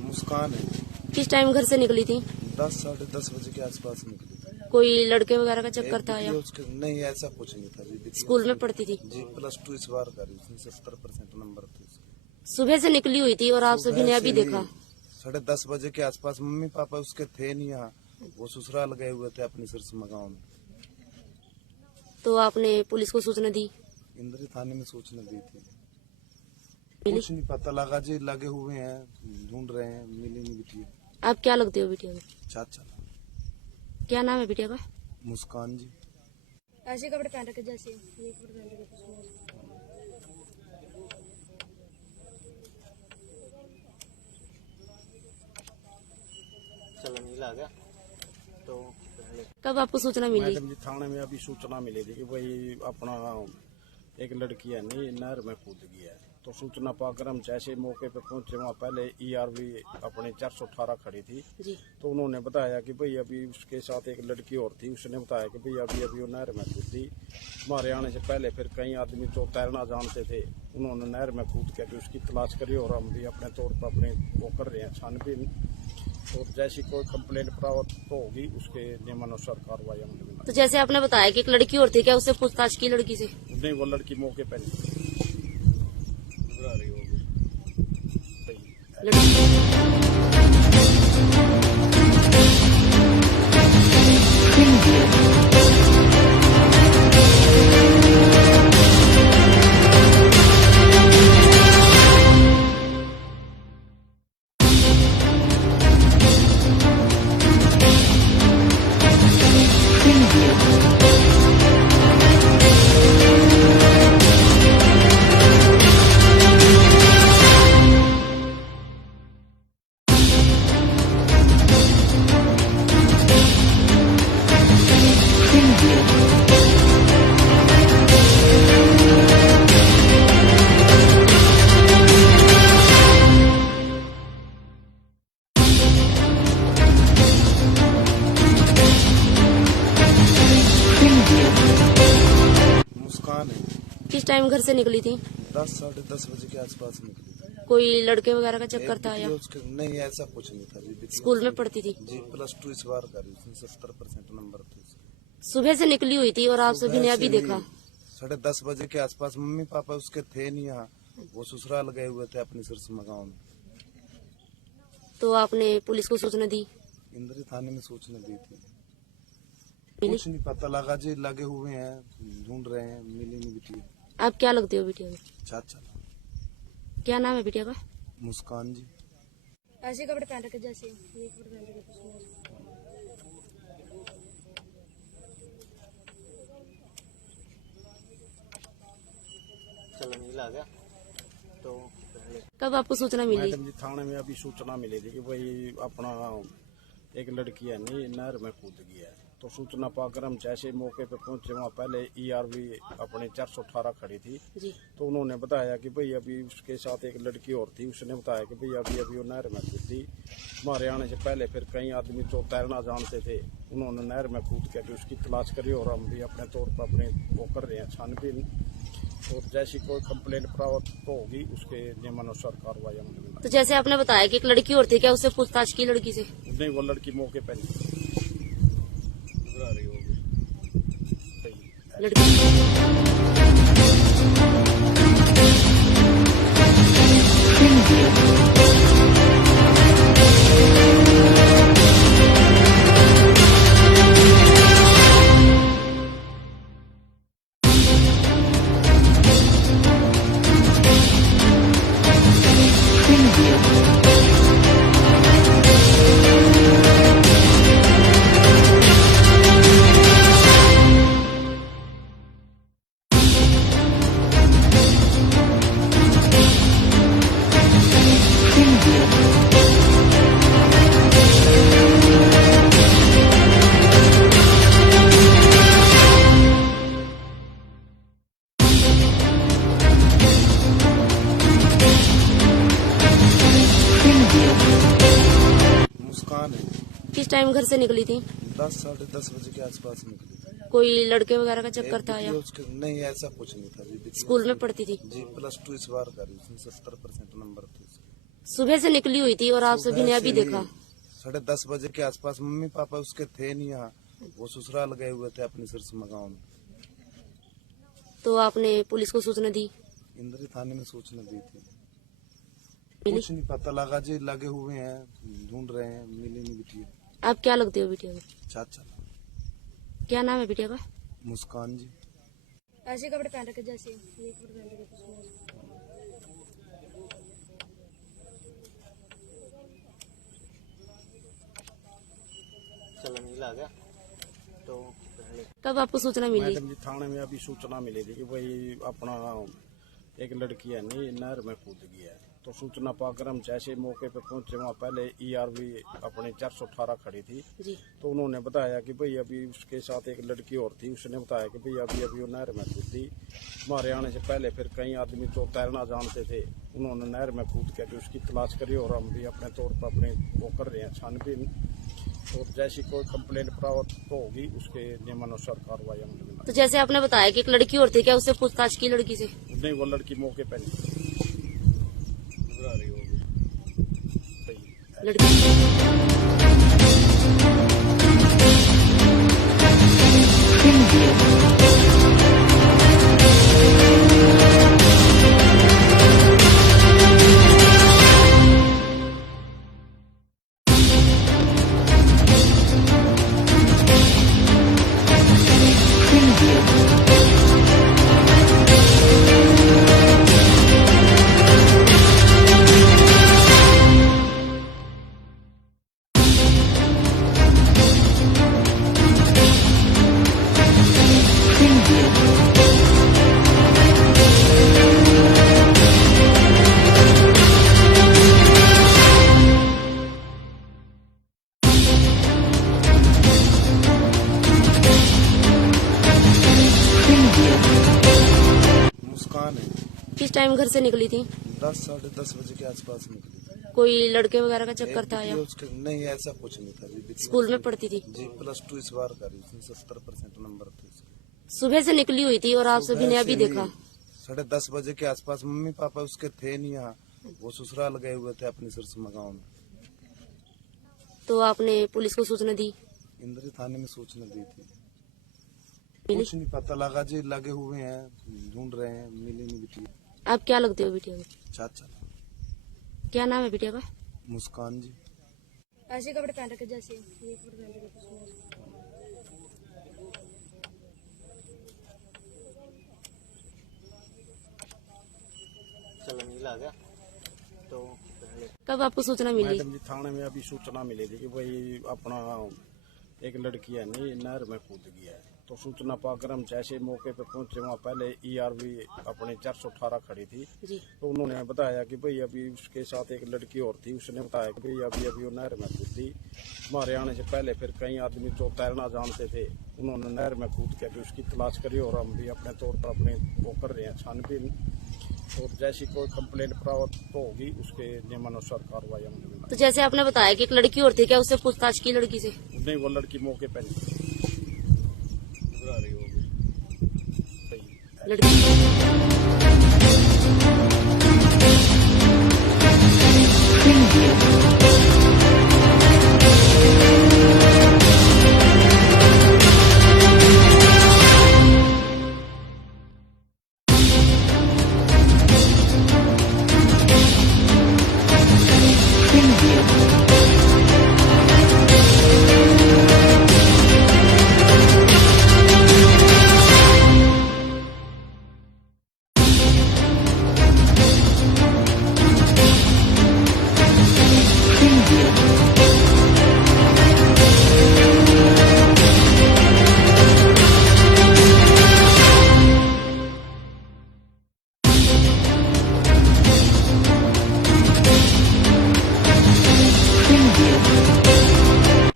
मुस्कान है। किस टाइम घर से निकली थी? 10-10:30 बजे के आसपास निकली थी। कोई लड़के वगैरह का चक्कर था या उसके नहीं, ऐसा कुछ नहीं था जी। स्कूल में पढ़ती थी? जी, +2 इस बार करी, उसमें 70% नंबर थे उसके। सुबह से निकली हुई थी और आप सभी ने अभी देखा? 10:30 बजे के आसपास। मम्मी पापा उसके थे नहीं यहाँ, वो ससुराल गए हुए थे अपने सिरसमा गाँव में। तो आपने पुलिस को सूचना दी? इंद्री थाने में सूचना दी थी। कुछ नहीं पता लगा जी, लगे हुए हैं, ढूंढ रहे हैं, मिली नहीं बिटिया। आप क्या लगते हो बिटिया को? चाचा। क्या नाम है बिटिया का? मुस्कान जी। ऐसे कपड़े पहन रखे जैसे ये कपड़े पहन रखे। चलो नीला आ गया तो कब आपको सूचना मिली? मैडम जी, थाने में अभी सूचना मिली थी कि भाई अपना एक लड़की है नहीं नहर में कूद गई है। तो सूचना पाकर हम जैसे मौके पे पहुंचे, वहाँ पहले ERV अपने 418 खड़ी थी। जी। तो उन्होंने बताया कि भाई अभी उसके साथ एक लड़की और थी, उसने बताया कि भाई अभी अभी वो नहर में कूदी। हमारे आने से पहले फिर कई आदमी जो तैरना जानते थे उन्होंने नहर में कूद के उसकी तलाश करी, और हम भी अपने तौर पर अपने वो कर रहे हैं छानबीन। और जैसी कोई कंप्लेंट प्राप्त होगी उसके नियमानुसार कार्रवाई अमल में। तो जैसे आपने बताया कि एक लड़की और थी, क्या उससे पूछताछ की लड़की से? नहीं, वो लड़की मौके पर नहीं घबरा रही होगी। मुस्कान है। किस टाइम घर से निकली थी? 10 साढ़े 10 बजे के आसपास निकली थी। कोई लड़के वगैरह का चक्कर था या उसके नहीं, ऐसा कुछ नहीं था जी। स्कूल में पढ़ती थी? जी, +2 इस बार करी, उसमें 70% नंबर थे उसके। सुबह से निकली हुई थी और आप सभी ने अभी देखा? 10:30 बजे के आसपास। मम्मी पापा उसके थे नहीं यहाँ, वो ससुराल गए हुए थे अपनी सिरसमा गाँव में। तो आपने पुलिस को सूचना दी? इंद्री थाने में सूचना दी थी। मिली? कुछ नहीं पता लगा जी, लगे हुए हैं, ढूंढ रहे हैं, मिली नहीं बिटिया। आप क्या लगते हो बिटिया का? चाचा। क्या नाम है बिटिया का? मुस्कान जी। ऐसे कपड़े पहन रखे जैसे ये कपड़े पहन रखे। चलो नीला आ गया तो पहले कब आपको सूचना मिली? मैडम जी, थाने में अभी सूचना मिली थी कि भाई अपना एक लड़की है नहीं नहर में कूद गई है। तो सूचना पाकर हम जैसे मौके पे पहुंचे, वहाँ पहले ERV अपने 418 खड़ी थी। जी। तो उन्होंने बताया कि भाई अभी उसके साथ एक लड़की और थी, उसने बताया कि भाई अभी अभी वो नहर में कूदी। हमारे आने से पहले फिर कई आदमी जो तैरना जानते थे उन्होंने नहर में कूद के उसकी तलाश करी, और हम भी अपने तौर पर अपने वो कर रहे हैं छानबीन। और जैसी कोई कंप्लेंट प्राप्त होगी उसके नियमानुसार कार्रवाई अमल में। तो जैसे आपने बताया कि एक लड़की और थी, क्या उससे पूछताछ की लड़की से? नहीं, वो लड़की मौके पर नहीं घबरा रही होगी। मुस्कान है। किस टाइम घर से निकली थी? 10 साढ़े 10 बजे के आसपास निकली थी। कोई लड़के वगैरह का चक्कर था या उसके नहीं, ऐसा कुछ नहीं था जी। स्कूल में पढ़ती थी? जी, +2 इस बार करी, उसमें 70% नंबर थे उसके। सुबह से निकली हुई थी और आप सभी ने अभी देखा? 10:30 बजे के आसपास। मम्मी पापा उसके थे नहीं यहाँ, वो ससुराल गए हुए थे अपनी सिरसमा गाँव में। तो आपने पुलिस को सूचना दी? इंद्री थाने में सूचना दी थी। मिली? कुछ नहीं पता लगा जी, लगे हुए हैं, ढूंढ रहे हैं, मिली नहीं बिटिया। आप क्या लगते हो बिटिया का? चाचा। क्या नाम है बिटिया का? मुस्कान जी। ऐसे कपड़े पहन रखे जैसे ये कपड़े पहन रखे। चलो नीला आ गया तो पहले कब आपको सूचना मिली? मैडम जी, थाने में अभी सूचना मिली थी कि भाई अपना एक लड़की है नहीं नहर में कूद गई है। तो सूचना पाकर हम जैसे मौके पे पहुंचे, वहाँ पहले ERV अपने 418 खड़ी थी। जी। तो उन्होंने बताया कि भाई अभी उसके साथ एक लड़की और थी, उसने बताया कि भाई अभी अभी वो नहर में कूदी। हमारे आने से पहले फिर कई आदमी जो तैरना जानते थे उन्होंने नहर में कूद के उसकी तलाश करी, और हम भी अपने तौर पर अपने वो कर रहे हैं छानबीन। और जैसी कोई कंप्लेंट प्राप्त होगी उसके नियमानुसार कार्रवाई अमल में। तो जैसे आपने बताया कि एक लड़की और थी, क्या उससे पूछताछ की लड़की से? नहीं, वो लड़की मौके पे नहीं घबरा रही होगी। सही। लड़की मुस्कान है। किस टाइम घर से निकली थी? 10 साढ़े 10 बजे के आसपास निकली थी। कोई लड़के वगैरह का चक्कर था या उसके नहीं, ऐसा कुछ नहीं था जी। स्कूल में पढ़ती थी? जी, +2 इस बार करी, उसमें 70% नंबर थे उसके। सुबह से निकली हुई थी और आप सभी ने अभी देखा? 10:30 बजे के आसपास। मम्मी पापा उसके थे नहीं यहाँ, वो ससुराल गए हुए थे अपने सिरसमा गाँव में। तो आपने पुलिस को सूचना दी? इंद्री थाने में सूचना दी थी। मिली? कुछ नहीं पता लगा जी, लगे हुए हैं, ढूंढ रहे हैं, मिली नहीं बिटिया। आप क्या लगते हो बिटिया को? चाचा। क्या नाम है बिटिया का? मुस्कान जी। ऐसे कपड़े पहन रखे जैसे ये कपड़े पहन रखे। चलो नीला आ गया तो पहले कब आपको सूचना मिली? मैडम जी, थाने में अभी सूचना मिली थी कि भाई अपना एक लड़की है नहीं नहर में कूद गई है। तो सूचना पाकर हम जैसे मौके पे पहुंचे, वहाँ पहले ERV अपने 418 खड़ी थी। जी। तो उन्होंने बताया कि भाई अभी उसके साथ एक लड़की और थी, उसने बताया कि भाई अभी अभी वो नहर में कूदी। हमारे आने से पहले फिर कई आदमी जो तैरना जानते थे उन्होंने नहर में कूद के उसकी तलाश करी, और हम भी अपने तौर पर अपने वो कर रहे हैं छानबीन। और जैसी कोई कंप्लेंट प्राप्त होगी उसके नियमानुसार कार्रवाई अमल में। तो जैसे आपने बताया कि एक लड़की और थी, क्या उससे पूछताछ की लड़की से? नहीं, वो लड़की मौके पे नहीं घबरा रही होगी। सही। लड़की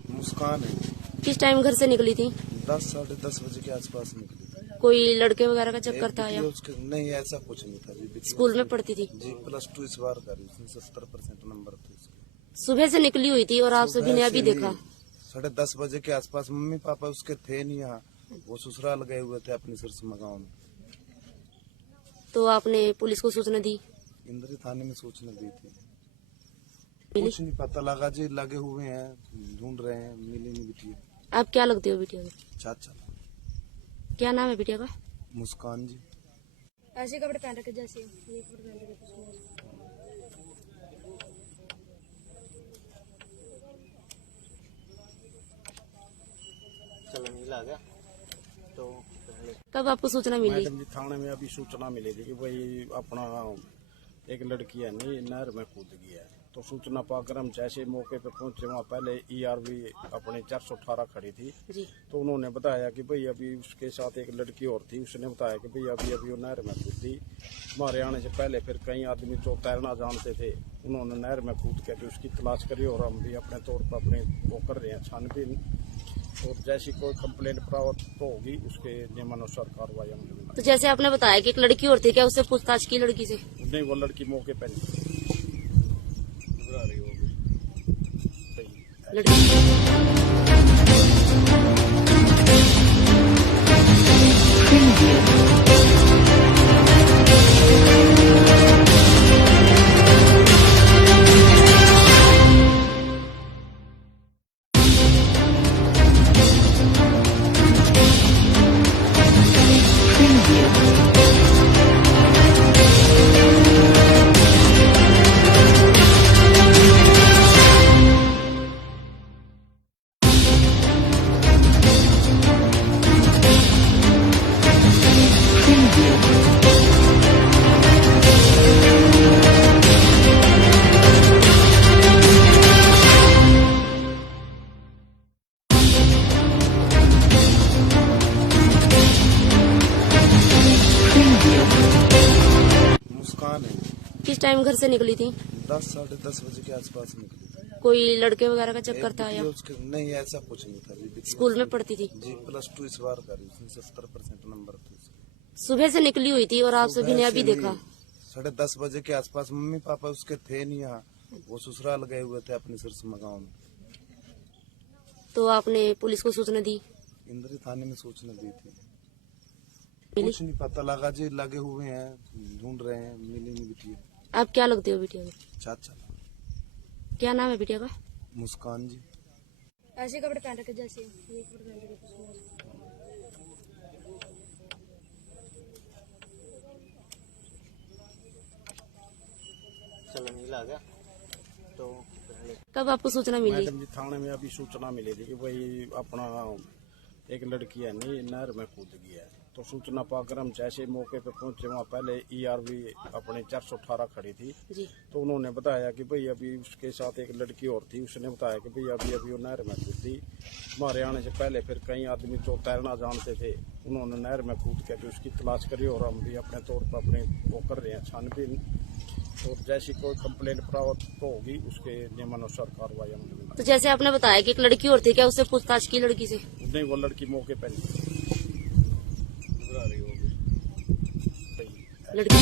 मुस्कान है। किस टाइम घर से निकली थी? 10 साढ़े 10 बजे के आसपास निकली थी। कोई लड़के वगैरह का चक्कर था या उसके नहीं, ऐसा कुछ नहीं था जी। स्कूल में पढ़ती थी? जी, +2 इस बार करी, उसमें 70% नंबर थे उसके। सुबह से निकली हुई थी और आप सभी ने अभी देखा? 10:30 बजे के आसपास। मम्मी पापा उसके थे नहीं यहाँ, वो ससुराल गए हुए थे अपने सिरसमा गाँव में। तो आपने पुलिस को सूचना दी? इंद्री थाने में सूचना दी थी। मिली? कुछ नहीं पता लगा जी, लगे हुए हैं, ढूंढ रहे हैं, मिली नहीं बिटिया। आप क्या लगते हो बिटिया को? चाचा। क्या नाम है बिटिया का? मुस्कान जी। ऐसे कपड़े पहन रखे जैसे ये कपड़े पहन रखे। चलो नीला आ गया तो पहले कब आपको सूचना मिली? मैडम जी, थाने में अभी सूचना मिली थी कि भाई अपना एक लड़की है नहीं नहर में कूद गई है। तो सूचना पाकर हम जैसे मौके पे पहुंचे, वहाँ पहले ERV अपनी 418 खड़ी थी। जी। तो उन्होंने बताया कि भाई अभी उसके साथ एक लड़की और थी, उसने बताया कि भाई अभी अभी वो नहर में कूदी। हमारे आने से पहले फिर कई आदमी जो तैरना जानते थे, उन्होंने नहर में कूद के उसकी तलाश करी और हम भी अपने तौर पर अपने वो कर रहे हैं छानबीन। और जैसी कोई कंप्लेंट प्राप्त तो होगी उसके नियमानुसार कार्रवाई हम लेंगे। तो जैसे आपने बताया कि एक लड़की और थी, क्या उससे पूछताछ की लड़की से? नहीं, वो लड़की मौके पर नहीं घबरा रही होगी। लड़की मुस्कान है। किस टाइम घर से निकली थी? 10 साढ़े 10 बजे के आसपास निकली थी। कोई लड़के वगैरह का चक्कर था या उसके नहीं, ऐसा कुछ नहीं था जी। स्कूल में पढ़ती थी? जी, +2 इस बार करी, उसमें 70% नंबर थे उसके। सुबह से निकली हुई थी और आप सभी ने अभी देखा? 10:30 बजे के आसपास। मम्मी पापा उसके थे नहीं यहाँ, वो ससुराल गए हुए थे अपने सिरसमा गाँव में। तो आपने पुलिस को सूचना दी? इंद्री थाने में सूचना दी थी। मिली? कुछ नहीं पता लगा जी, लगे हुए हैं, ढूंढ रहे हैं, मिली नहीं बिटिया। आप क्या लगते हो बिटिया को? चाचा। क्या नाम है बिटिया का? मुस्कान जी। ऐसे कपड़े पहन रखे जैसे ये कपड़े पहन रखे। चलो नीला आ गया तो कब आपको सूचना मिली? मैडम जी, थाने में अभी सूचना मिली थी कि भाई अपना एक लड़की है नहीं नहर में कूद गई है। तो सूचना पाकर हम जैसे मौके पे पहुंचे, वहाँ पहले ERV अपनी 418 खड़ी थी। जी। तो उन्होंने बताया कि भाई अभी उसके साथ एक लड़की और थी, उसने बताया कि भाई अभी अभी वो नहर में कूदी। हमारे आने से पहले फिर कई आदमी जो तैरना जानते थे, उन्होंने नहर में कूद के उसकी तलाश करी और हम भी अपने तौर पर अपने वो कर रहे हैं छानबीन। और जैसी कोई कंप्लेंट प्राप्त तो होगी उसके नियमानुसार कार्रवाई हम लेंगे। तो जैसे आपने बताया कि एक लड़की और थी, क्या उससे पूछताछ की लड़की से? नहीं, वो लड़की मौके पर नहीं घबरा रही होगी। लड़की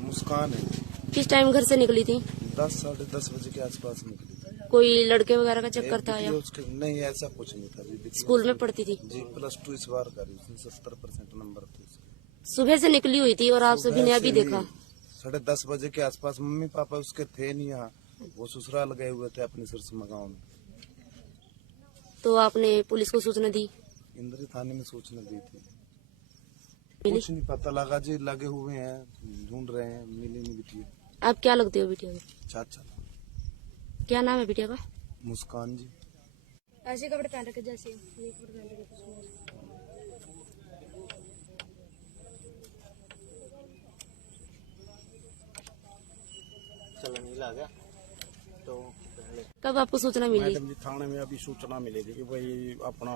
मुस्कान है। किस टाइम घर से निकली थी? 10 साढ़े 10 बजे के आसपास निकली थी। कोई लड़के वगैरह का चक्कर था या उसके नहीं, ऐसा कुछ नहीं था जी। स्कूल में पढ़ती थी? जी, +2 इस बार करी, उसमें 70% नंबर थे उसके। सुबह से निकली हुई थी और आप सभी ने अभी देखा? 10:30 बजे के आसपास। मम्मी पापा उसके थे नहीं यहाँ, वो ससुराल गए हुए थे अपने सिरसमा गाँव में। तो आपने पुलिस को सूचना दी? इंद्री थाने में सूचना दी थी। मिली? कुछ नहीं पता लगा जी, लगे हुए हैं, ढूंढ रहे हैं, मिली नहीं बिटिया। आप क्या लगते हो बिटिया को? चाचा। क्या नाम है बिटिया का? मुस्कान जी। ऐसे कपड़े पहन रखे जैसे ये कपड़े पहन रखे। चलो नीला आ गया तो कब आपको सूचना मिली? मैडम जी, थाने में अभी सूचना मिली थी कि भाई अपना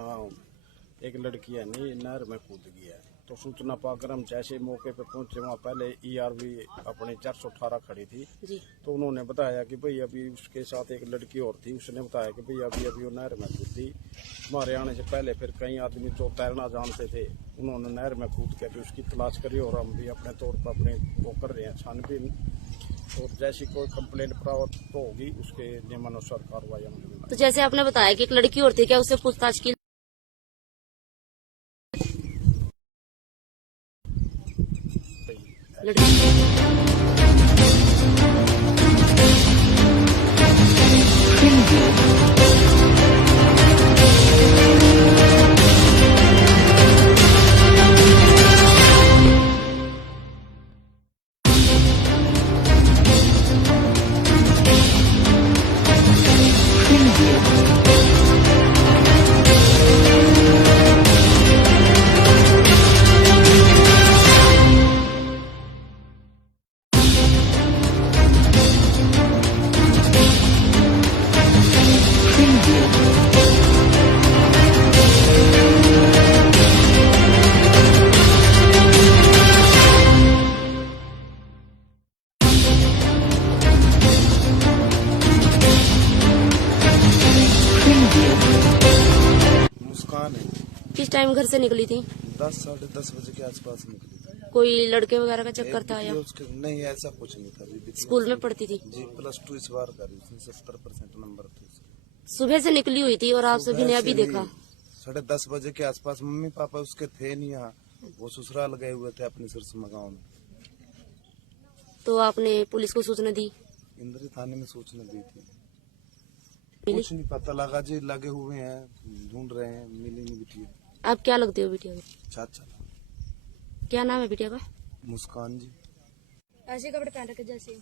एक लड़की है नहीं नहर में कूद गई है। तो सूचना पाकर हम जैसे मौके पे पहुंचे, वहाँ पहले ERV अपने 418 खड़ी थी। जी। तो उन्होंने बताया कि भाई अभी उसके साथ एक लड़की और थी, उसने बताया कि भाई अभी अभी वो नहर में कूदी। हमारे आने से पहले फिर कई आदमी जो तैरना जानते थे उन्होंने नहर में कूद के भी उसकी तलाश करी और हम भी अपने तौर पर अपने वो कर रहे हैं छानबीन। और जैसी कोई कंप्लेंट प्राप्त होगी उसके नियमानुसार कार्रवाई होगी। तो जैसे आपने बताया कि एक लड़की और थी, क्या उससे पूछताछ की? मुस्कान है। किस टाइम घर से निकली थी? 10 साढ़े 10 बजे के आसपास निकली थी। कोई लड़के वगैरह का चक्कर था या उसके नहीं, ऐसा कुछ नहीं था। अभी स्कूल में पढ़ती थी? जी, +2 इस बार करी, उसमें 70% नंबर थे उसके। सुबह से निकली हुई थी और आप सभी ने अभी देखा? 10:30 बजे के आसपास। मम्मी पापा उसके थे नहीं यहाँ, वो ससुराल गए हुए थे अपने सिरसमा गाँव में। तो आपने पुलिस को सूचना दी? इंद्री थाने में सूचना दी थी। मिली? कुछ नहीं पता लगा जी, लगे हुए हैं, ढूंढ रहे हैं, मिली नहीं बिटिया। आप क्या लगते हो बिटिया को? चाचा। क्या नाम है बिटिया का? मुस्कान जी। ऐसे कपड़े पहन रखे जैसे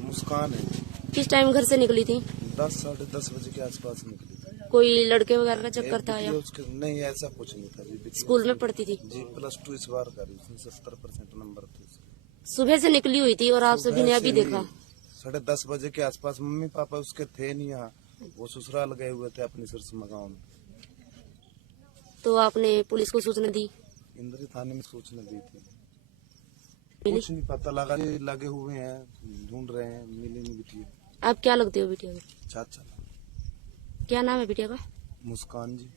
मुस्कान है। किस टाइम घर से निकली थी? 10 साढ़े 10 बजे के आसपास निकली थी। कोई लड़के वगैरह का चक्कर था या उसके नहीं, ऐसा कुछ नहीं था। अभी स्कूल में पढ़ती थी? जी, +2 इस बार करी, उसमें 70% नंबर थे उसके। सुबह से निकली हुई थी और आप सभी ने अभी देखा? 10:30 बजे के आसपास। मम्मी पापा उसके थे नहीं यहाँ, वो ससुराल गए हुए थे अपने सिरसमा गाँव में। तो आपने पुलिस को सूचना दी? इंद्री थाने में सूचना दी थी। मिली? कुछ नहीं पता लगा जी, लगे हुए हैं, ढूंढ रहे हैं, मिली नहीं बिटिया। आप क्या लगते हो बिटिया को? चाचा। क्या नाम है बिटिया का? मुस्कान जी।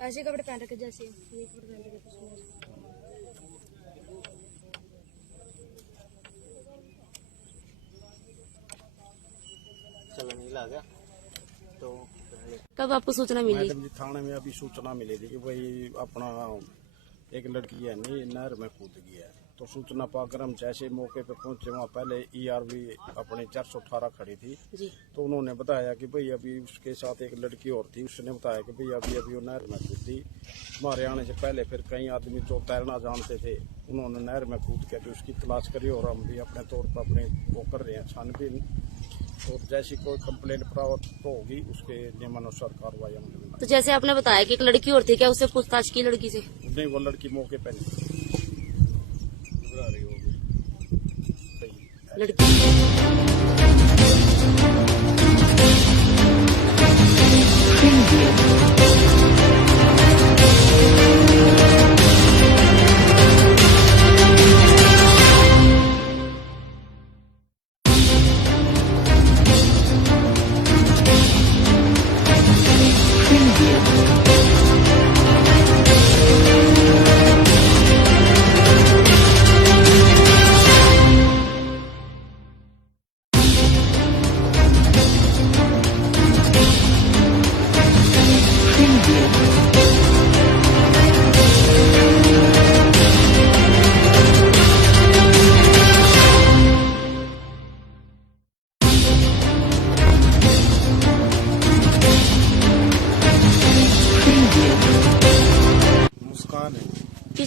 ऐसे कपड़े पहन रखे जैसे चलो नीला आ गया तो कब आपको सूचना मिली? मैडम जी थाने में अभी सूचना मिली थी कि भाई अपना एक लड़की है नहीं नहर में कूद गई है। तो सूचना पाकर हम जैसे मौके पे पहुंचे, वहाँ पहले ERV अपने 418 खड़ी थी। जी। तो उन्होंने बताया कि भाई अभी उसके साथ एक लड़की और थी, उसने बताया कि भाई अभी अभी वो नहर में कूदी। हमारे आने से पहले फिर कई आदमी जो तैरना जानते थे उन्होंने नहर में कूद के भी उसकी तलाश करी और हम भी अपने तौर पर अपने वो कर रहे हैं छानबीन। और जैसी कोई कंप्लेंट प्राप्त होगी उसके नियमानुसार कार्रवाई होगी। तो जैसे आपने बताया कि एक लड़की और थी, क्या उससे पूछताछ की लड़की से? नहीं, वो लड़की मौके पे नहीं। लड़की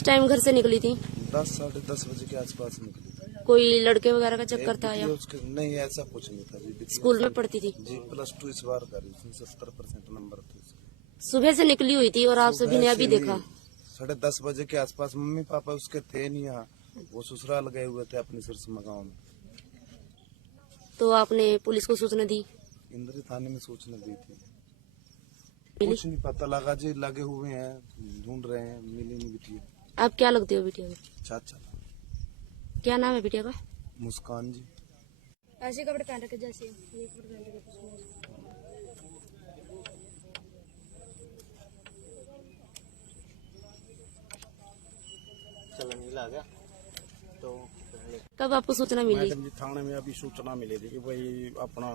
टाइम घर से निकली थी? 10 बजे के आसपास निकली थी। कोई लड़के वगैरह का चक्कर था या उसके नहीं, ऐसा कुछ नहीं था जी। स्कूल में पढ़ती थी? जी, +2 इस बार करी, उसमें 70% नंबर थे उसके। सुबह से निकली हुई थी और आप सभी ने अभी देखा? 10:30 बजे के आसपास। मम्मी पापा उसके थे नहीं यहाँ, वो ससुराल गए हुए थे अपने सिरसमा गाँव में। तो आपने पुलिस को सूचना दी? इंद्री थाने में सूचना दी थी। कुछ नहीं पता लगा जी, लगे हुए हैं, ढूंढ रहे हैं, मिली नहीं बिटिया। आप क्या लगते हो बिटिया को? चाचा। क्या नाम है बिटिया का? मुस्कान जी। ऐसे कपड़े पहन रखे जैसे ये कपड़े पहन रखे। चलो नील आ गया तो कब आपको सूचना मिली? मैडम जी थाने में अभी सूचना मिली थी कि भाई अपना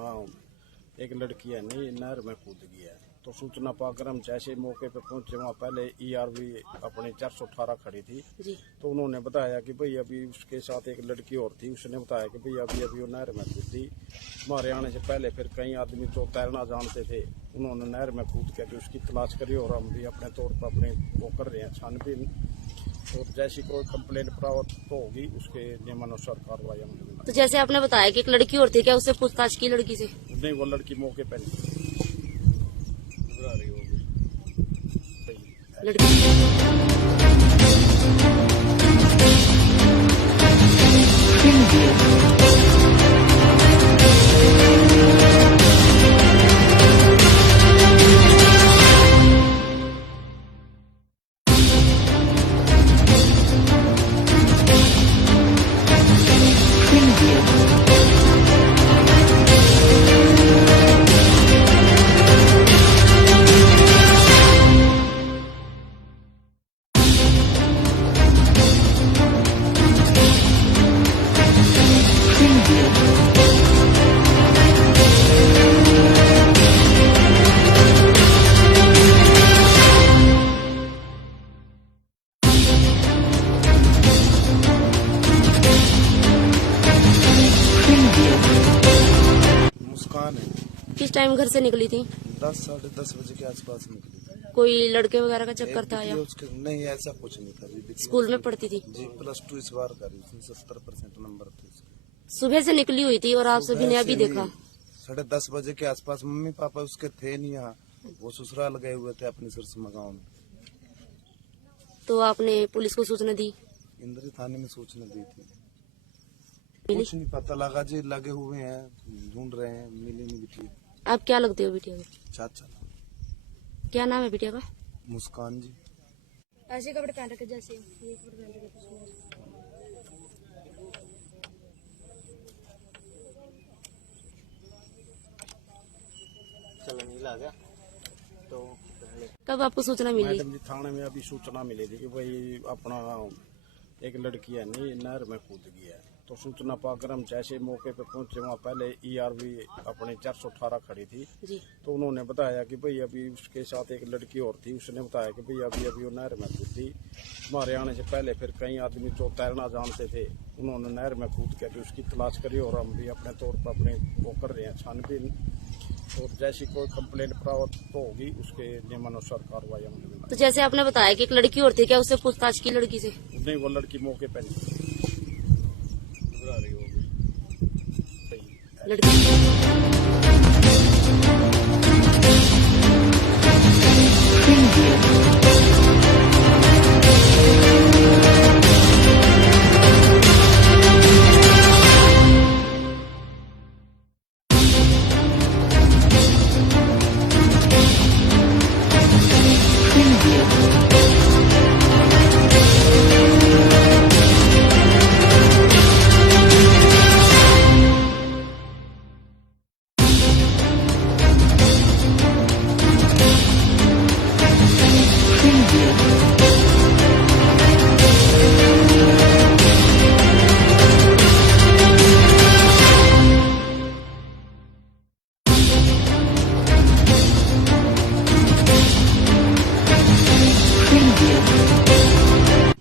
एक लड़की है नहीं नहर में कूद गई है। तो सूचना पाकर हम जैसे मौके पे पहुंचे, वहाँ पहले ERV अपने 418 खड़ी थी जी। तो उन्होंने बताया कि भाई अभी उसके साथ एक लड़की और थी, उसने बताया कि भाई अभी वो नहर में कूदी। हमारे आने से पहले फिर कई आदमी तो तैरना जानते थे, उन्होंने नहर में कूद के उसकी तलाश करी और हम भी अपने तौर पर अपने वो कर रहे हैं छानबीन। और जैसी कोई कंप्लेंट प्राप्त तो होगी उसके नियमानुसार कार्रवाई होगी। तो जैसे आपने बताया कि एक लड़की और थी, क्या उससे पूछताछ की लड़की से? नहीं, वो लड़की मौके पर नहीं रही होगी। लड़की मुस्कान है। किस टाइम घर से निकली थी? 10 बजे के आसपास निकली थी। कोई लड़के वगैरह का चक्कर था या उसके नहीं, ऐसा कुछ नहीं था जी। स्कूल में पढ़ती थी? जी, +2 इस बार करी, उसमें 70% नंबर थे उसके। सुबह से निकली हुई थी और आप सभी ने अभी देखा? 10:30 बजे के आसपास। मम्मी पापा उसके थे नहीं यहाँ, वो ससुराल गए हुए थे अपने सिरसमा गाँव में। तो आपने पुलिस को सूचना दी? इंद्री थाने में सूचना दी थी। कुछ नहीं पता लगा जी, लगे हुए हैं, ढूंढ रहे हैं, मिली नहीं बिटिया। आप क्या लगते हो बिटिया को? चाचा। क्या नाम है बिटिया का? मुस्कान जी। ऐसे कपड़े पहन रखे जैसे ये कपड़े पहन रखे। चलो नील आ गया तो कब आपको सूचना मिली? मैडम जी थाने में अभी सूचना मिली थी कि भाई अपना एक लड़की है नहीं नहर में कूद गई है। तो सूचना पाकर हम जैसे मौके पे पहुंचे, वहाँ पहले ERV अपने 418 खड़ी थी जी। तो उन्होंने बताया कि भाई अभी उसके साथ एक लड़की और थी, उसने बताया कि भाई अभी वो नहर में कूदी। हमारे आने से पहले फिर कई आदमी तो तैरना जानते थे, उन्होंने नहर में कूद के उसकी तलाश करी और हम भी अपने तौर पर अपने वो कर रहे हैं छानबीन। और जैसी कोई कंप्लेंट प्राप्त तो होगी उसके नियमानुसार कार्रवाई होगी। तो जैसे आपने बताया कि एक लड़की और थी, क्या उससे पूछताछ की लड़की से? नहीं, वो लड़की मौके पर नहीं रही होगी। लड़की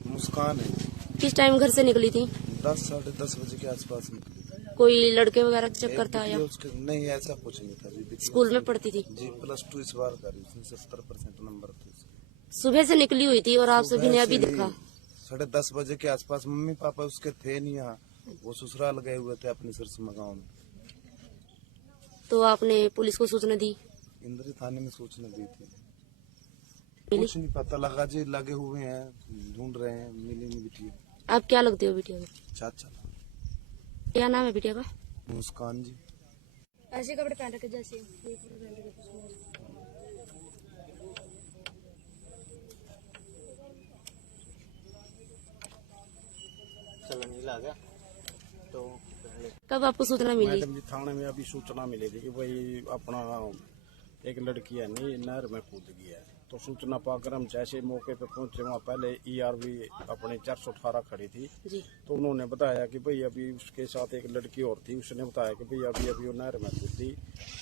मुस्कान है। किस टाइम घर से निकली थी? 10 बजे के आसपास निकली थी। कोई लड़के वगैरह का चक्कर था या उसके नहीं, ऐसा कुछ नहीं था जी। स्कूल में पढ़ती थी? जी, +2 इस बार करी, उसमें 70% नंबर थे उसके। सुबह से निकली हुई थी और आप सभी ने अभी देखा? 10:30 बजे के आसपास। मम्मी पापा उसके थे नहीं यहाँ, वो ससुराल गए हुए थे अपने सिरसमा गाँव में। तो आपने पुलिस को सूचना दी? इंद्री थाने में सूचना दी थी। मिली? कुछ नहीं पता लगा जी, लगे हुए हैं, ढूंढ रहे हैं, मिली नहीं बिटिया। आप क्या लगते हो बिटिया को? चाचा क्या नाम है बिटिया का? मुस्कान जी। ऐसे कपड़े पहन रखे जैसे चलो नील आ गया तो पहले कब आपको सूचना मिली? मैडम जी थाने में अभी सूचना मिली थी कि भाई अपना एक लड़की है नहीं नहर में कूद गई है। तो सूचना पाकर हम जैसे मौके पे पहुंचे, वहाँ पहले ERV अपने 418 खड़ी थी। जी। तो उन्होंने बताया कि भाई अभी उसके साथ एक लड़की और थी, उसने बताया कि भाई अभी अभी वो नहर में कूदी।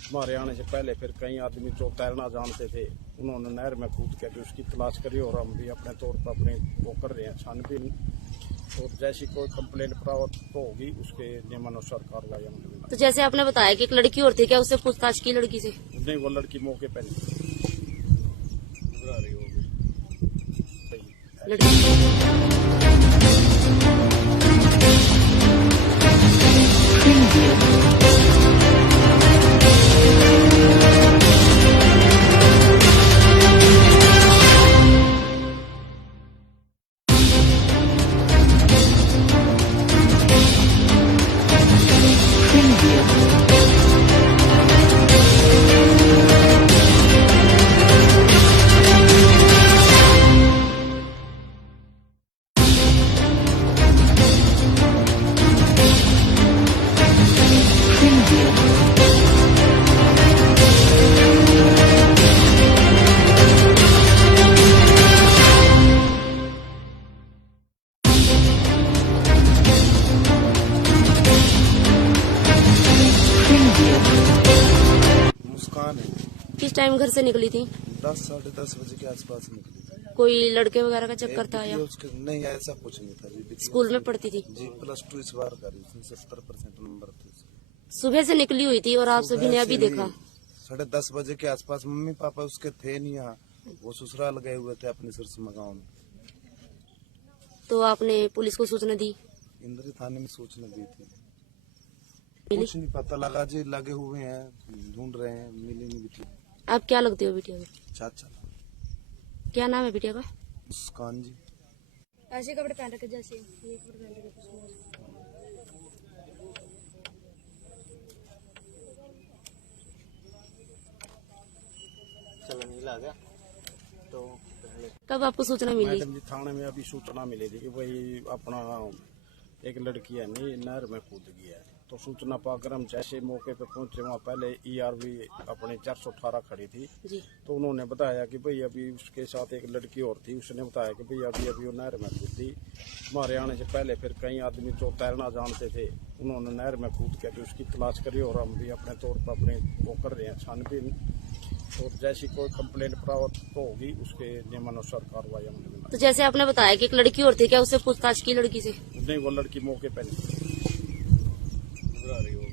हमारे आने से पहले फिर कई आदमी जो तैरना जानते थे उन्होंने नहर में कूद के भी उसकी तलाश करी, और हम भी अपने तौर पर अपने वो कर रहे हैं छानबीन। और जैसी कोई कंप्लेंट प्राप्त होगी उसके नियमानुसार कार्रवाई हम लेंगे। तो जैसे आपने बताया कि एक लड़की और थी, क्या उससे पूछताछ की लड़की से? नहीं, वो लड़की मौके पे नहीं घबरा रही होगी। लड़की मुस्कान है। किस टाइम घर से निकली थी? 10 साढ़े 10 बजे के आसपास निकली थी। कोई लड़के वगैरह का चक्कर था या बिटिया उसके नहीं, ऐसा कुछ नहीं था जी। बिटिया स्कूल में पढ़ती थी? जी +2 इस बार करी, उसमें 70% नंबर थे उसके। सुबह से निकली हुई थी और आप सभी ने अभी देखा? 10:30 बजे के आसपास। मम्मी पापा उसके थे नहीं यहाँ, वो ससुराल गए हुए थे अपने सिरसमा गाँव में। तो आपने पुलिस को सूचना दी? इंद्री थाने में सूचना दी थी। मिली? कुछ नहीं पता लगा जी, लगे हुए हैं, ढूंढ रहे हैं, मिली नहीं बिटिया। आप क्या लगते हो बिटिया को? चाचा क्या नाम है बिटिया का? मुस्कान जी। ऐसे कपड़े पहन रखे जैसे चलो नील आ गया तो पहले कब आपको सूचना मिली? मैडम जी थाने में अभी सूचना मिली थी कि भाई अपना एक लड़की है नहीं नहर में कूद गई है। तो सूचना पाकर हम जैसे मौके पे पहुंचे, वहाँ पहले ERV अपने 418 खड़ी थी। जी। तो उन्होंने बताया कि भाई अभी उसके साथ एक लड़की और थी, उसने बताया कि भाई अभी अभी वो नहर में कूदी। हमारे आने से पहले फिर कई आदमी जो तैरना जानते थे उन्होंने नहर में कूद के भी उसकी तलाश करी, और हम भी अपने तौर पर अपने वो कर रहे हैं छानबीन। और जैसी कोई कंप्लेंट प्राप्त होगी उसके नियमानुसार कार्रवाई हम लेंगे। तो जैसे आपने बताया कि एक लड़की और थी, क्या उससे पूछताछ की लड़की से? नहीं, वो लड़की मौके पे नहीं घबरा रही होगी।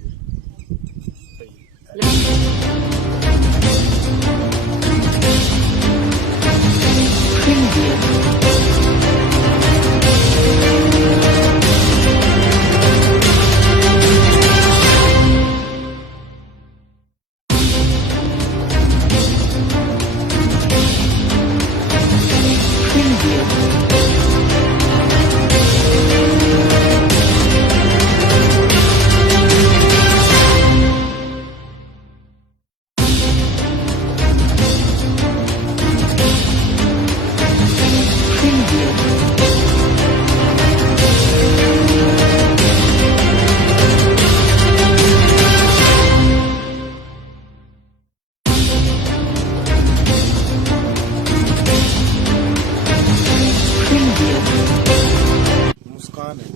मुस्कान है।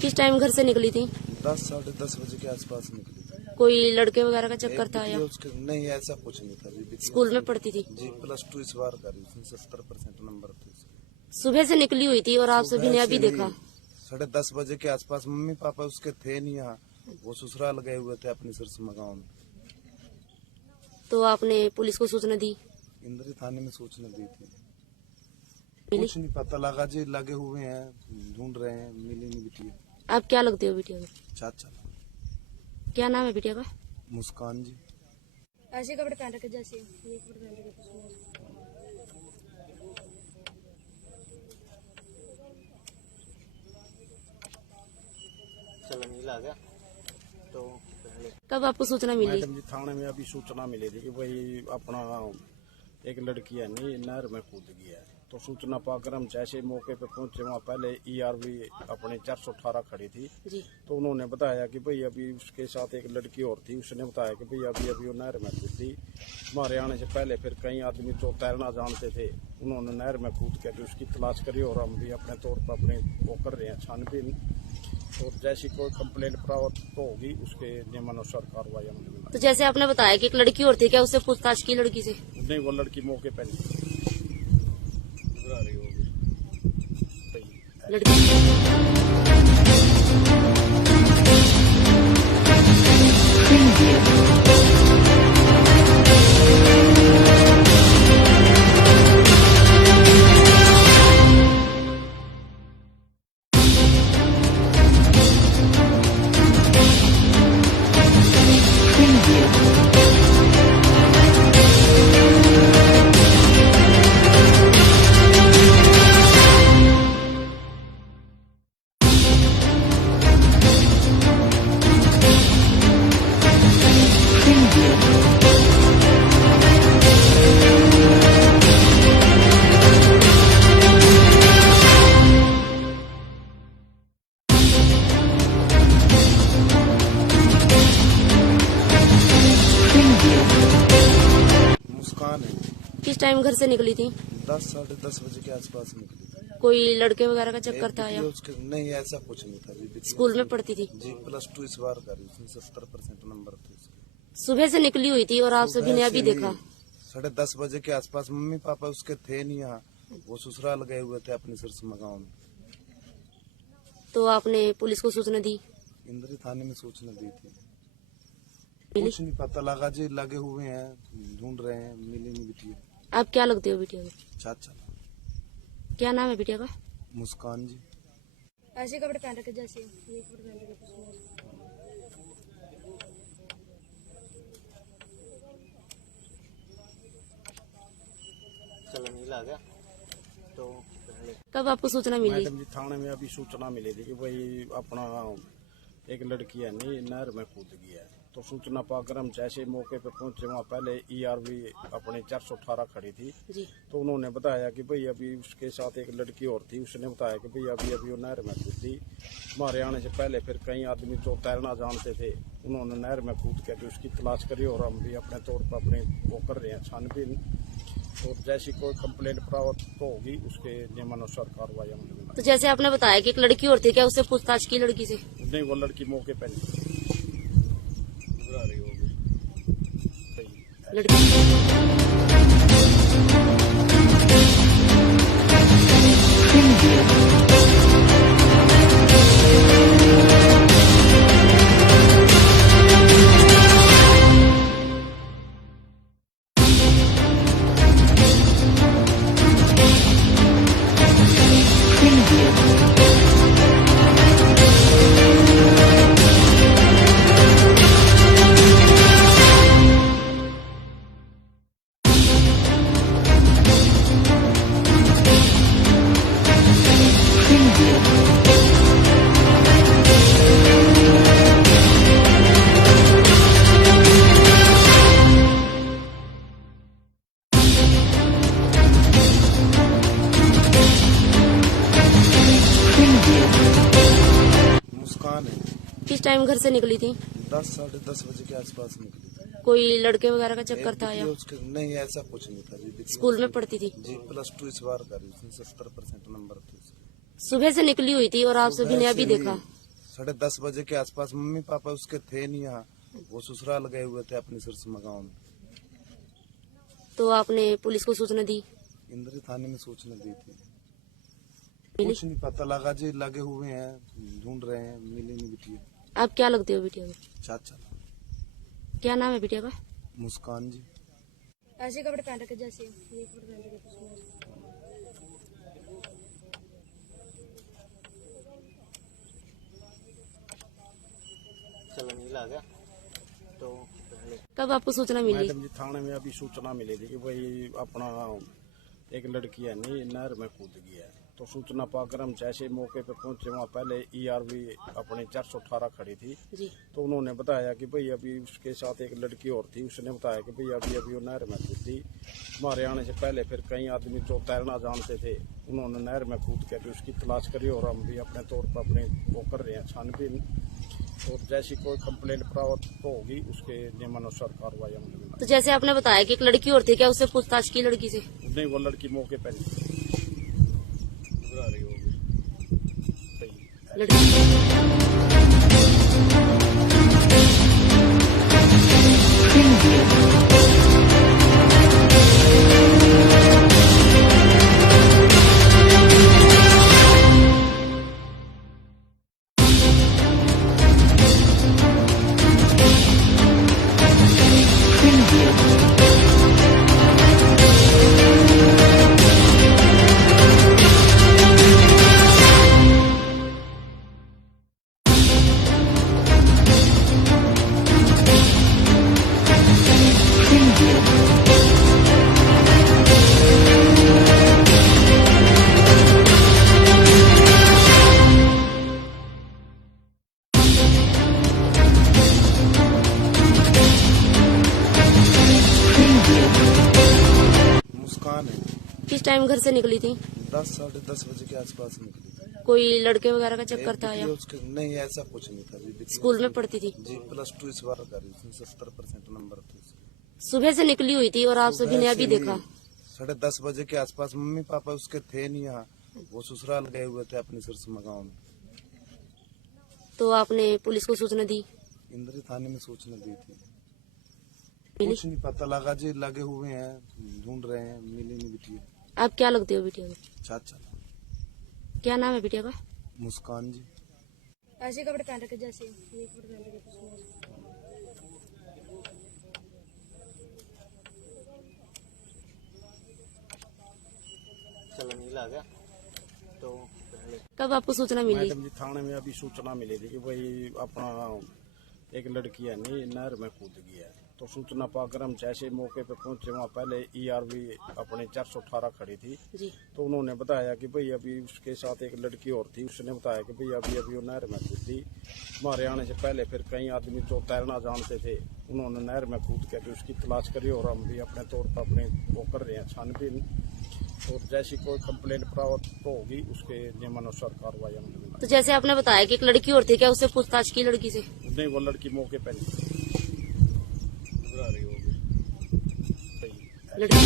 किस टाइम घर से निकली थी? 10 साढ़े 10 बजे के आसपास निकली थी। कोई लड़के वगैरह का चक्कर था या बिटिया उसके नहीं, ऐसा कुछ नहीं था जी। बिटिया स्कूल में पढ़ती थी? जी +2 इस बार करी, उसमें 70% नंबर थे उसके। सुबह से निकली हुई थी और आप सभी ने अभी देखा? 10:30 बजे के आसपास। मम्मी पापा उसके थे नहीं यहाँ, वो ससुराल गए हुए थे अपने सिरसमा गाँव में। तो आपने पुलिस को सूचना दी? इंद्री थाने में सूचना दी थी। कुछ नहीं पता लगा जी, लगे हुए हैं, ढूंढ रहे हैं, मिली नहीं बिटिया। आप क्या लगते हो बिटिया को? चाचा। क्या नाम है बिटिया का? मुस्कान जी। ऐसे कपड़े पहन रखे जैसे ये कपड़े पहन रखे। चलो नीला आ गया तो पहले कब आपको सूचना मिली? मैडम जी थाने में अभी सूचना मिली थी कि भाई अपना एक लड़की है नहीं नहर में कूद गई है। तो सूचना पाकर हम जैसे मौके पे पहुंचे, वहाँ पहले ERV अपने 418 खड़ी थी। जी। तो उन्होंने बताया कि भाई अभी उसके साथ एक लड़की और थी, उसने बताया कि भाई अभी अभी वो नहर में कूदी। हमारे आने से पहले फिर कई आदमी जो तैरना जानते थे उन्होंने नहर में कूद कर उसकी तलाश करी और हम भी अपने तौर पर अपने वो कर रहे हैं छानबीन। और जैसी कोई कंप्लेंट प्राप्त होगी उसके नियमानुसार कार्रवाई अमल में। तो जैसे आपने बताया कि एक लड़की और थी, क्या उससे पूछताछ की लड़की से? नहीं, वो लड़की मौके पर नहीं। लड़की मुस्कान है। किस टाइम घर से निकली थी? 10 साढ़े 10 बजे के आसपास निकली थी। कोई लड़के वगैरह का चक्कर था या बिटिया उसके नहीं, ऐसा कुछ नहीं था जी। बिटिया स्कूल में पढ़ती थी? जी +2 इस बार करी, उसमें 70% नंबर थे उसके। सुबह से निकली हुई थी और आप सभी ने अभी देखा? 10:30 बजे के आसपास। मम्मी पापा उसके थे नहीं यहाँ, वो ससुराल गए हुए थे अपने सिरसमा गाँव में। तो आपने पुलिस को सूचना दी? इंद्री थाने में सूचना दी थी। कुछ नहीं पता लगा जी, लगे हुए हैं, ढूंढ रहे हैं, मिली नहीं बिटिया। आप क्या लगते हो बिटिया को? चाचा। क्या नाम है बिटिया का? मुस्कान जी। ऐसे कपड़े पहन रखे जैसे ये कपड़े पहन रखे। चलो नीला आ गया तो पहले कब आपको सूचना मिली? मैडम जी थाने में अभी सूचना मिली थी कि भाई अपना एक लड़की है नहीं नहर में कूद गई है। तो सूचना पाकर हम जैसे मौके पे पहुंचे, वहाँ पहले ERV अपने 418 खड़ी थी। जी। तो उन्होंने बताया कि भाई अभी उसके साथ एक लड़की और थी, उसने बताया कि भाई अभी अभी वो नहर में कूदी। हमारे आने से पहले फिर कई आदमी जो तैरना जानते थे उन्होंने नहर में कूद कर उसकी तलाश करी और हम भी अपने तौर पर अपने वो कर रहे हैं छानबीन। और जैसी कोई कंप्लेंट प्राप्त होगी उसके नियमानुसार कार्रवाई अमल में। तो जैसे आपने बताया कि एक लड़की और थी, क्या उससे पूछताछ की लड़की से? नहीं, वो लड़की मौके पर नहीं। लड़की मुस्कान है। किस टाइम घर से निकली थी? 10 साढ़े 10 बजे के आसपास निकली थी। कोई लड़के वगैरह का चक्कर था या बिटिया उसके नहीं, ऐसा कुछ नहीं था जी। बिटिया स्कूल में पढ़ती थी? जी +2 इस बार करी, उसमें 70% नंबर थे उसके। सुबह से निकली हुई थी और आप सभी ने अभी देखा? 10:30 बजे के आसपास। मम्मी पापा उसके थे नहीं यहाँ, वो ससुराल गए हुए थे अपने सिरसमा गाँव में। तो आपने पुलिस को सूचना दी? इंद्री थाने में सूचना दी थी। कुछ नहीं पता लगा जी, लगे हुए हैं, ढूंढ रहे हैं, मिली नहीं बिटिया। आप क्या लगते हो बिटिया को? चाचा। क्या नाम है बिटिया का? मुस्कान जी। ऐसे कपड़े पहन रखे जैसे ये कपड़े पहन रखे। ला गया तो फिर ले कब आपको सूचना मिली? मैडम जी थाने में अभी सूचना मिली थी कि भाई अपना एक लड़की है नहीं नहर में कूद गई है। तो सूचना पाकर हम जैसे मौके पे पहुंचे वहाँ पहले ERV अपने 418 खड़ी थी। जी। तो उन्होंने बताया कि भाई अभी उसके साथ एक लड़की और थी, उसने बताया कि भाई अभी वो नहर में कूदी। हमारे आने से पहले फिर कई आदमी जो तैरना जानते थे उन्होंने नहर में कूद के उसकी तलाश करी और हम भी अपने तौर पर अपने वो कर रहे हैं छानबीन। और जैसी कोई कंप्लेंट प्राप्त होगी उसके नियमानुसार कार्रवाई हम लेंगे। तो जैसे आपने बताया कि एक लड़की और थी, क्या उससे पूछताछ की लड़की से? नहीं, वो लड़की मौके पर नहीं घबरा रही होगी। लड़की मुस्कान है। किस टाइम घर से निकली थी? 10 साढ़े 10 बजे के आसपास निकली थी। कोई लड़के वगैरह का चक्कर था या उसके नहीं, ऐसा कुछ नहीं था जी। स्कूल में पढ़ती थी? जी, +2 इस बार करी, उसमें 70% नंबर थे उसके। सुबह से निकली हुई थी और आप सभी ने अभी देखा? 10:30 बजे के आसपास। मम्मी पापा उसके थे नहीं यहाँ, वो ससुराल गए हुए थे अपने सिरसमा गाँव में। तो आपने पुलिस को सूचना दी? इंद्री थाने में सूचना दी थी। मिली? कुछ नहीं पता लगा जी, लगे हुए हैं, ढूंढ रहे हैं, मिली नहीं बिटिया। आप क्या लगते हो बिटिया को? चाचा। क्या नाम है बिटिया का? मुस्कान जी। ऐसे कपड़े पहन रखे जैसे ये कपड़े पहन रखे। चलो नीला आ गया तो फिर ले कब आपको सूचना मिली? मैडम जी थाने में अभी सूचना मिली थी कि भाई अपना एक लड़की है नहीं नहर में कूद गई है। तो सूचना पाकर हम जैसे मौके पे पहुंचे वहाँ पहले ERV अपने 418 खड़ी थी। जी। तो उन्होंने बताया कि भाई अभी उसके साथ एक लड़की और थी, उसने बताया कि भाई अभी वो नहर में कूदी। हमारे आने से पहले फिर कई आदमी जो तैरना जानते थे उन्होंने नहर में कूद के उसकी तलाश करी और हम भी अपने तौर पर अपने वो कर रहे हैं छानबीन। और जैसी कोई कंप्लेंट प्राप्त होगी उसके नियमानुसार कार्रवाई हम लेंगे। तो जैसे आपने बताया कि एक लड़की और थी, क्या उससे पूछताछ की लड़की से? नहीं, वो लड़की मौके पर नहीं घबरा रही होगी। लड़की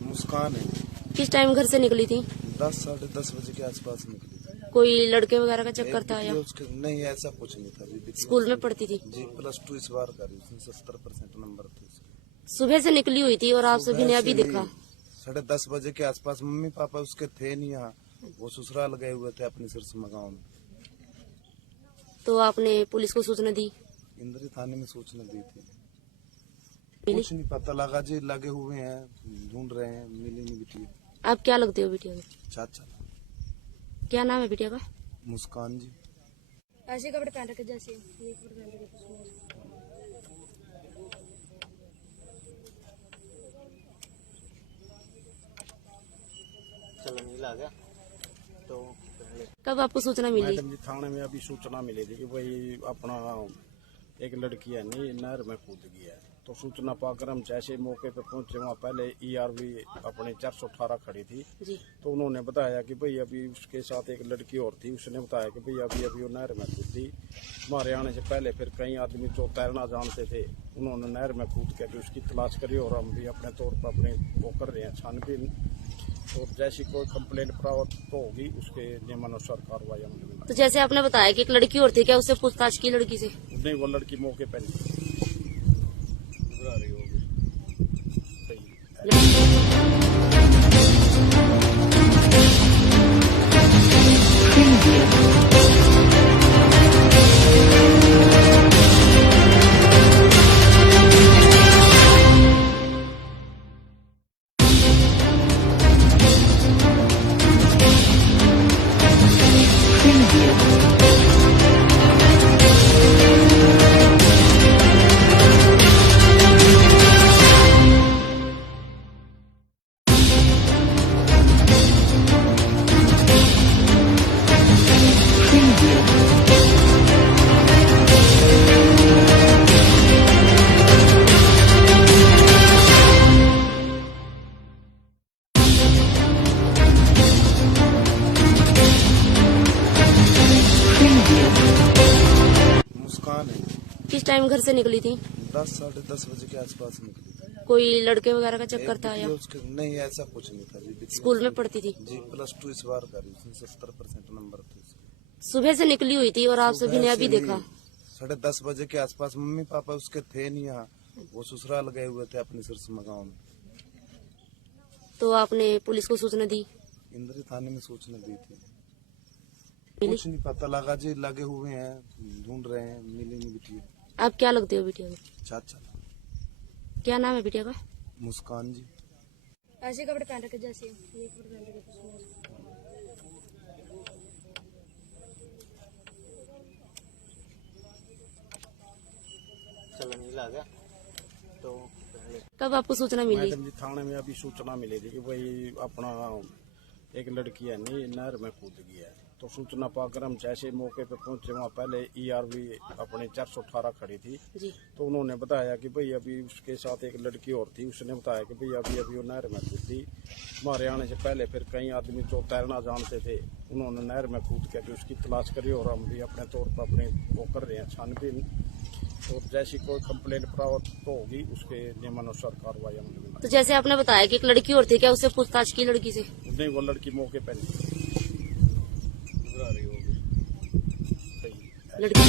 मुस्कान है। किस टाइम घर से निकली थी? 10 साढ़े 10 बजे के आसपास निकली थी। कोई लड़के वगैरह का चक्कर था या उसके नहीं, ऐसा कुछ नहीं था जी। स्कूल में पढ़ती थी? जी, +2 इस बार करी, उसमें 70% नंबर थे उसके। सुबह से निकली हुई थी और आप सभी ने अभी देखा? 10:30 बजे के आसपास। मम्मी पापा उसके थे नहीं यहाँ, वो ससुराल गए हुए थे अपने सिरसमा गाँव में। तो आपने पुलिस को सूचना दी? इंद्री थाने में सूचना दी थी। मिली? कुछ नहीं पता लगा जी, लगे हुए हैं, ढूंढ रहे हैं, मिली नहीं बिटिया। आप क्या लगते हो बिटिया को? चाचा। क्या नाम है बिटिया का? मुस्कान जी। ऐसे कपड़े पहन रखे जैसे ये कपड़े पहन रखे। चलो नीला आ गया तो फिर ले कब आपको सूचना मिली? मैडम जी थाने में अभी सूचना मिली थी कि भाई अपना एक लड़की है नहीं नहर में कूद गई है। तो सूचना पाकर हम जैसे मौके पर पहुंचे, वहाँ पहले ERV अपने 418 खड़ी थी। जी। तो उन्होंने बताया कि भाई अभी उसके साथ एक लड़की और थी, उसने बताया कि भाई अभी अभी वो नहर में कूदी। हमारे आने से पहले फिर कई आदमी जो तैरना जानते थे, उन्होंने नहर में कूद के भी उसकी तलाश करी, और हम भी अपने तौर पर अपने वो कर रहे हैं छानबीन। और जैसी कोई कंप्लेंट प्राप्त तो होगी, उसके नियमानुसार कार्रवाई अमल में। तो जैसे आपने बताया कि एक लड़की और थी, क्या उससे पूछताछ की लड़की से? नहीं, वो लड़की मौके पर नहीं घबरा रही होगी। मुस्कान है। किस टाइम घर से निकली थी? 10-10:30 बजे के आसपास निकली थी। कोई लड़के वगैरह का चक्कर था या उसके नहीं, ऐसा कुछ नहीं था जी। स्कूल में पढ़ती थी? जी, +2 इस बार करी, उसमें 70% नंबर थे उसके। सुबह से निकली हुई थी और आप सभी ने अभी देखा? 10:30 बजे के आसपास। मम्मी पापा उसके थे नहीं यहाँ, वो ससुराल गए हुए थे अपने सिरसमा गाँव में। तो आपने पुलिस को सूचना दी? इंद्री थाने में सूचना दी थी। मिली? कुछ नहीं पता लगा जी, लगे हुए हैं, ढूंढ रहे हैं, मिली नहीं बिटिया। आप क्या लगते हो बिटिया को? चाचा। क्या नाम है बिटिया का? मुस्कान जी। ऐसे कपड़े पहन रखे जैसे ये कपड़े पहन रखे। चलो नीला आ गया तो कब आपको सूचना मिली? मैडम जी, थाने में अभी सूचना मिली थी कि भाई अपना एक लड़की है नहीं नहर में कूद गई है। तो सूचना पाकर हम जैसे मौके पर पहुंचे, वहाँ पहले ERV अपने 418 खड़ी थी। जी। तो उन्होंने बताया कि भाई अभी उसके साथ एक लड़की और थी, उसने बताया कि भाई अभी अभी वो नहर में कूदी। हमारे आने से पहले फिर कई आदमी जो तैरना जानते थे, उन्होंने नहर में कूद के भी उसकी तलाश करी, और हम भी अपने तौर पर अपने वो कर रहे हैं छानबीन। और जैसी कोई कंप्लेंट प्राप्त तो होगी, उसके नियमानुसार कार्रवाई अमल में। तो जैसे आपने बताया कि एक लड़की और थी, क्या उससे पूछताछ की लड़की से? नहीं, वो लड़की मौके पर नहीं घबरा रही होगी। लड़की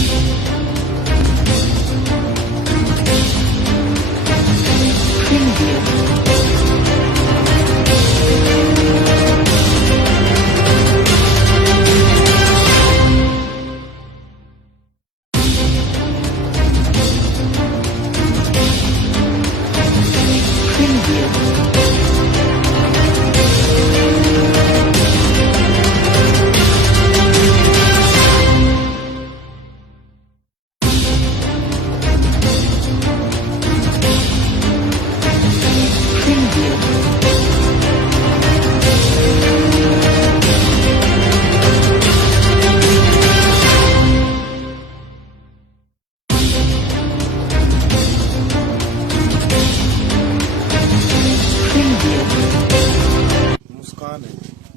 मुस्कान है।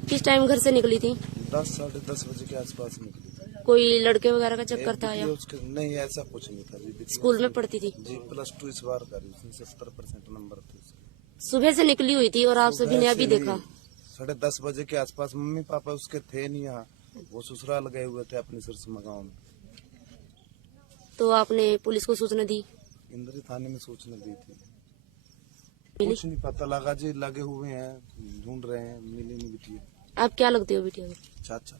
किस टाइम घर से निकली थी? 10-10:30 बजे के आसपास निकली थी। कोई लड़के वगैरह का चक्कर था या उसके नहीं, ऐसा कुछ नहीं था जी। स्कूल में पढ़ती थी? जी, +2 इस बार करी, उसमें 70% नंबर थे उसके। सुबह से निकली हुई थी और आप सभी ने अभी देखा? 10:30 बजे के आसपास। मम्मी पापा उसके थे नहीं यहाँ, वो ससुराल गए हुए थे अपने सिरसमा गाँव में। तो आपने पुलिस को सूचना दी? इंद्री थाने में सूचना दी थी। मिली? कुछ नहीं पता लगा जी, लगे हुए हैं, ढूंढ रहे हैं, मिली नहीं बिटिया। आप क्या लगते हो बिटिया को? चाचा।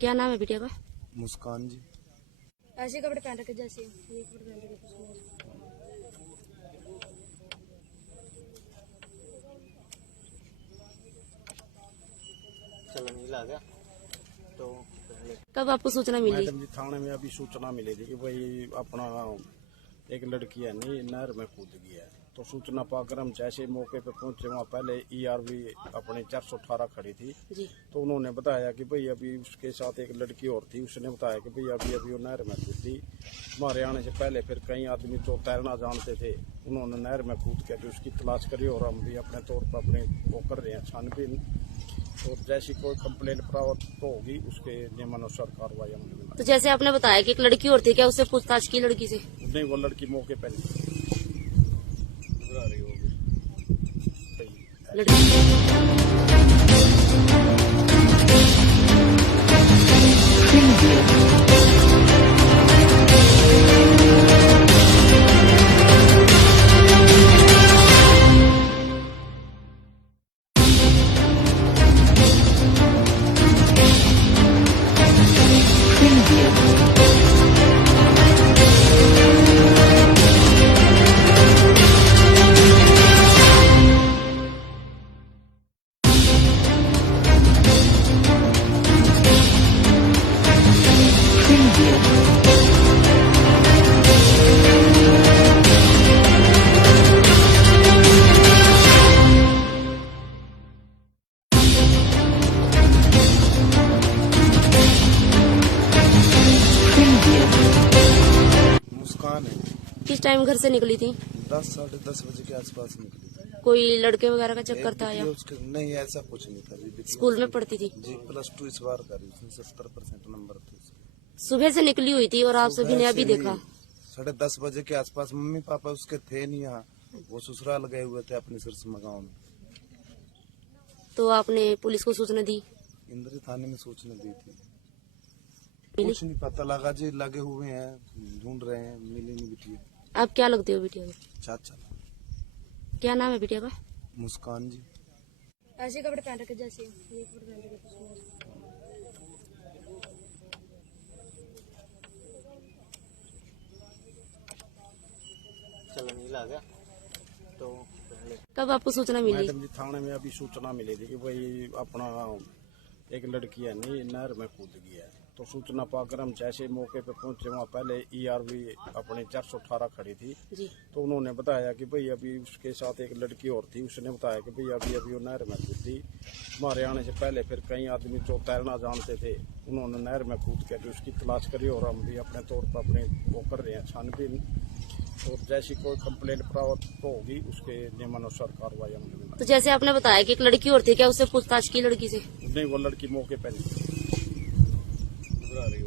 क्या नाम है बिटिया का? मुस्कान जी। ऐसे कपड़े पहन रखे जैसे ये कपड़े पहन रखे। चलो नीला आ गया तो कब आपको सूचना मिली? मैडम जी, थाने में अभी सूचना मिली थी कि भाई अपना एक लड़की है नहीं नहर में कूद गई है। तो सूचना पाकर हम जैसे मौके पे पहुंचे, वहाँ पहले ERV अपने 418 खड़ी थी। जी। तो उन्होंने बताया कि भाई अभी उसके साथ एक लड़की और थी, उसने बताया कि भाई अभी वो नहर में कूदी। हमारे आने से पहले फिर कई आदमी जो तैरना जानते थे, उन्होंने नहर में कूद के उसकी तलाश करी और हम भी अपने तौर पर अपने वो कर रहे हैं छानबीन। तो जैसी कोई कंप्लेंट प्राप्त तो होगी, उसके नियमानुसार कार्रवाई हम लेंगे। तो जैसे आपने बताया कि एक लड़की और थी, क्या उससे पूछताछ की लड़की से? नहीं, वो लड़की मौके पर नहीं घबरा रही होगी। लड़की मुस्कान है। किस टाइम घर से निकली थी? 10 साढ़े 10 बजे के आसपास निकली थी। कोई लड़के वगैरह का चक्कर था या उसके नहीं, ऐसा कुछ नहीं था जी। स्कूल में पढ़ती थी? जी, +2 इस बार करी, उसमें 70% नंबर थे उसके। सुबह से निकली हुई थी और आप सभी ने अभी देखा? 10:30 बजे के आसपास। मम्मी पापा उसके थे नहीं यहाँ, वो ससुराल गए हुए थे अपने सिरसमा गाँव में। तो आपने पुलिस को सूचना दी? इंद्री थाने में सूचना दी थी। मिली? कुछ नहीं पता लगा जी, लगे हुए हैं, ढूंढ रहे हैं, मिली नहीं बिटिया। आप क्या लगते हो बिटिया को? चाचा। क्या नाम है बिटिया का? मुस्कान जी। ऐसे कपड़े पहन रखे जैसे ये कपड़े पहन रखे चलो नीला आ गया तो पहले कब आपको सूचना मिली? मैडम जी, थाने में अभी सूचना मिली थी कि भाई अपना एक लड़की है नहीं नहर में कूद गई है। तो सूचना पाकर हम जैसे मौके पे पहुंचे, वहाँ पहले ERV अपने 418 खड़ी थी। जी। तो उन्होंने बताया कि भाई अभी उसके साथ एक लड़की और थी, उसने बताया कि भाई अभी वो नहर में कूदी। हमारे आने से पहले फिर कई आदमी जो तैरना जानते थे, उन्होंने नहर में कूद के उसकी तलाश करी और हम भी अपने तौर पर अपने वो कर रहे हैं छानबीन। तो जैसी कोई कंप्लेंट प्राप्त तो होगी, उसके नियमानुसार कार्रवाई हम लेंगे। तो जैसे आपने बताया कि एक लड़की और थी, क्या उससे पूछताछ की लड़की से? नहीं, वो लड़की मौके पर नहीं घबरा रही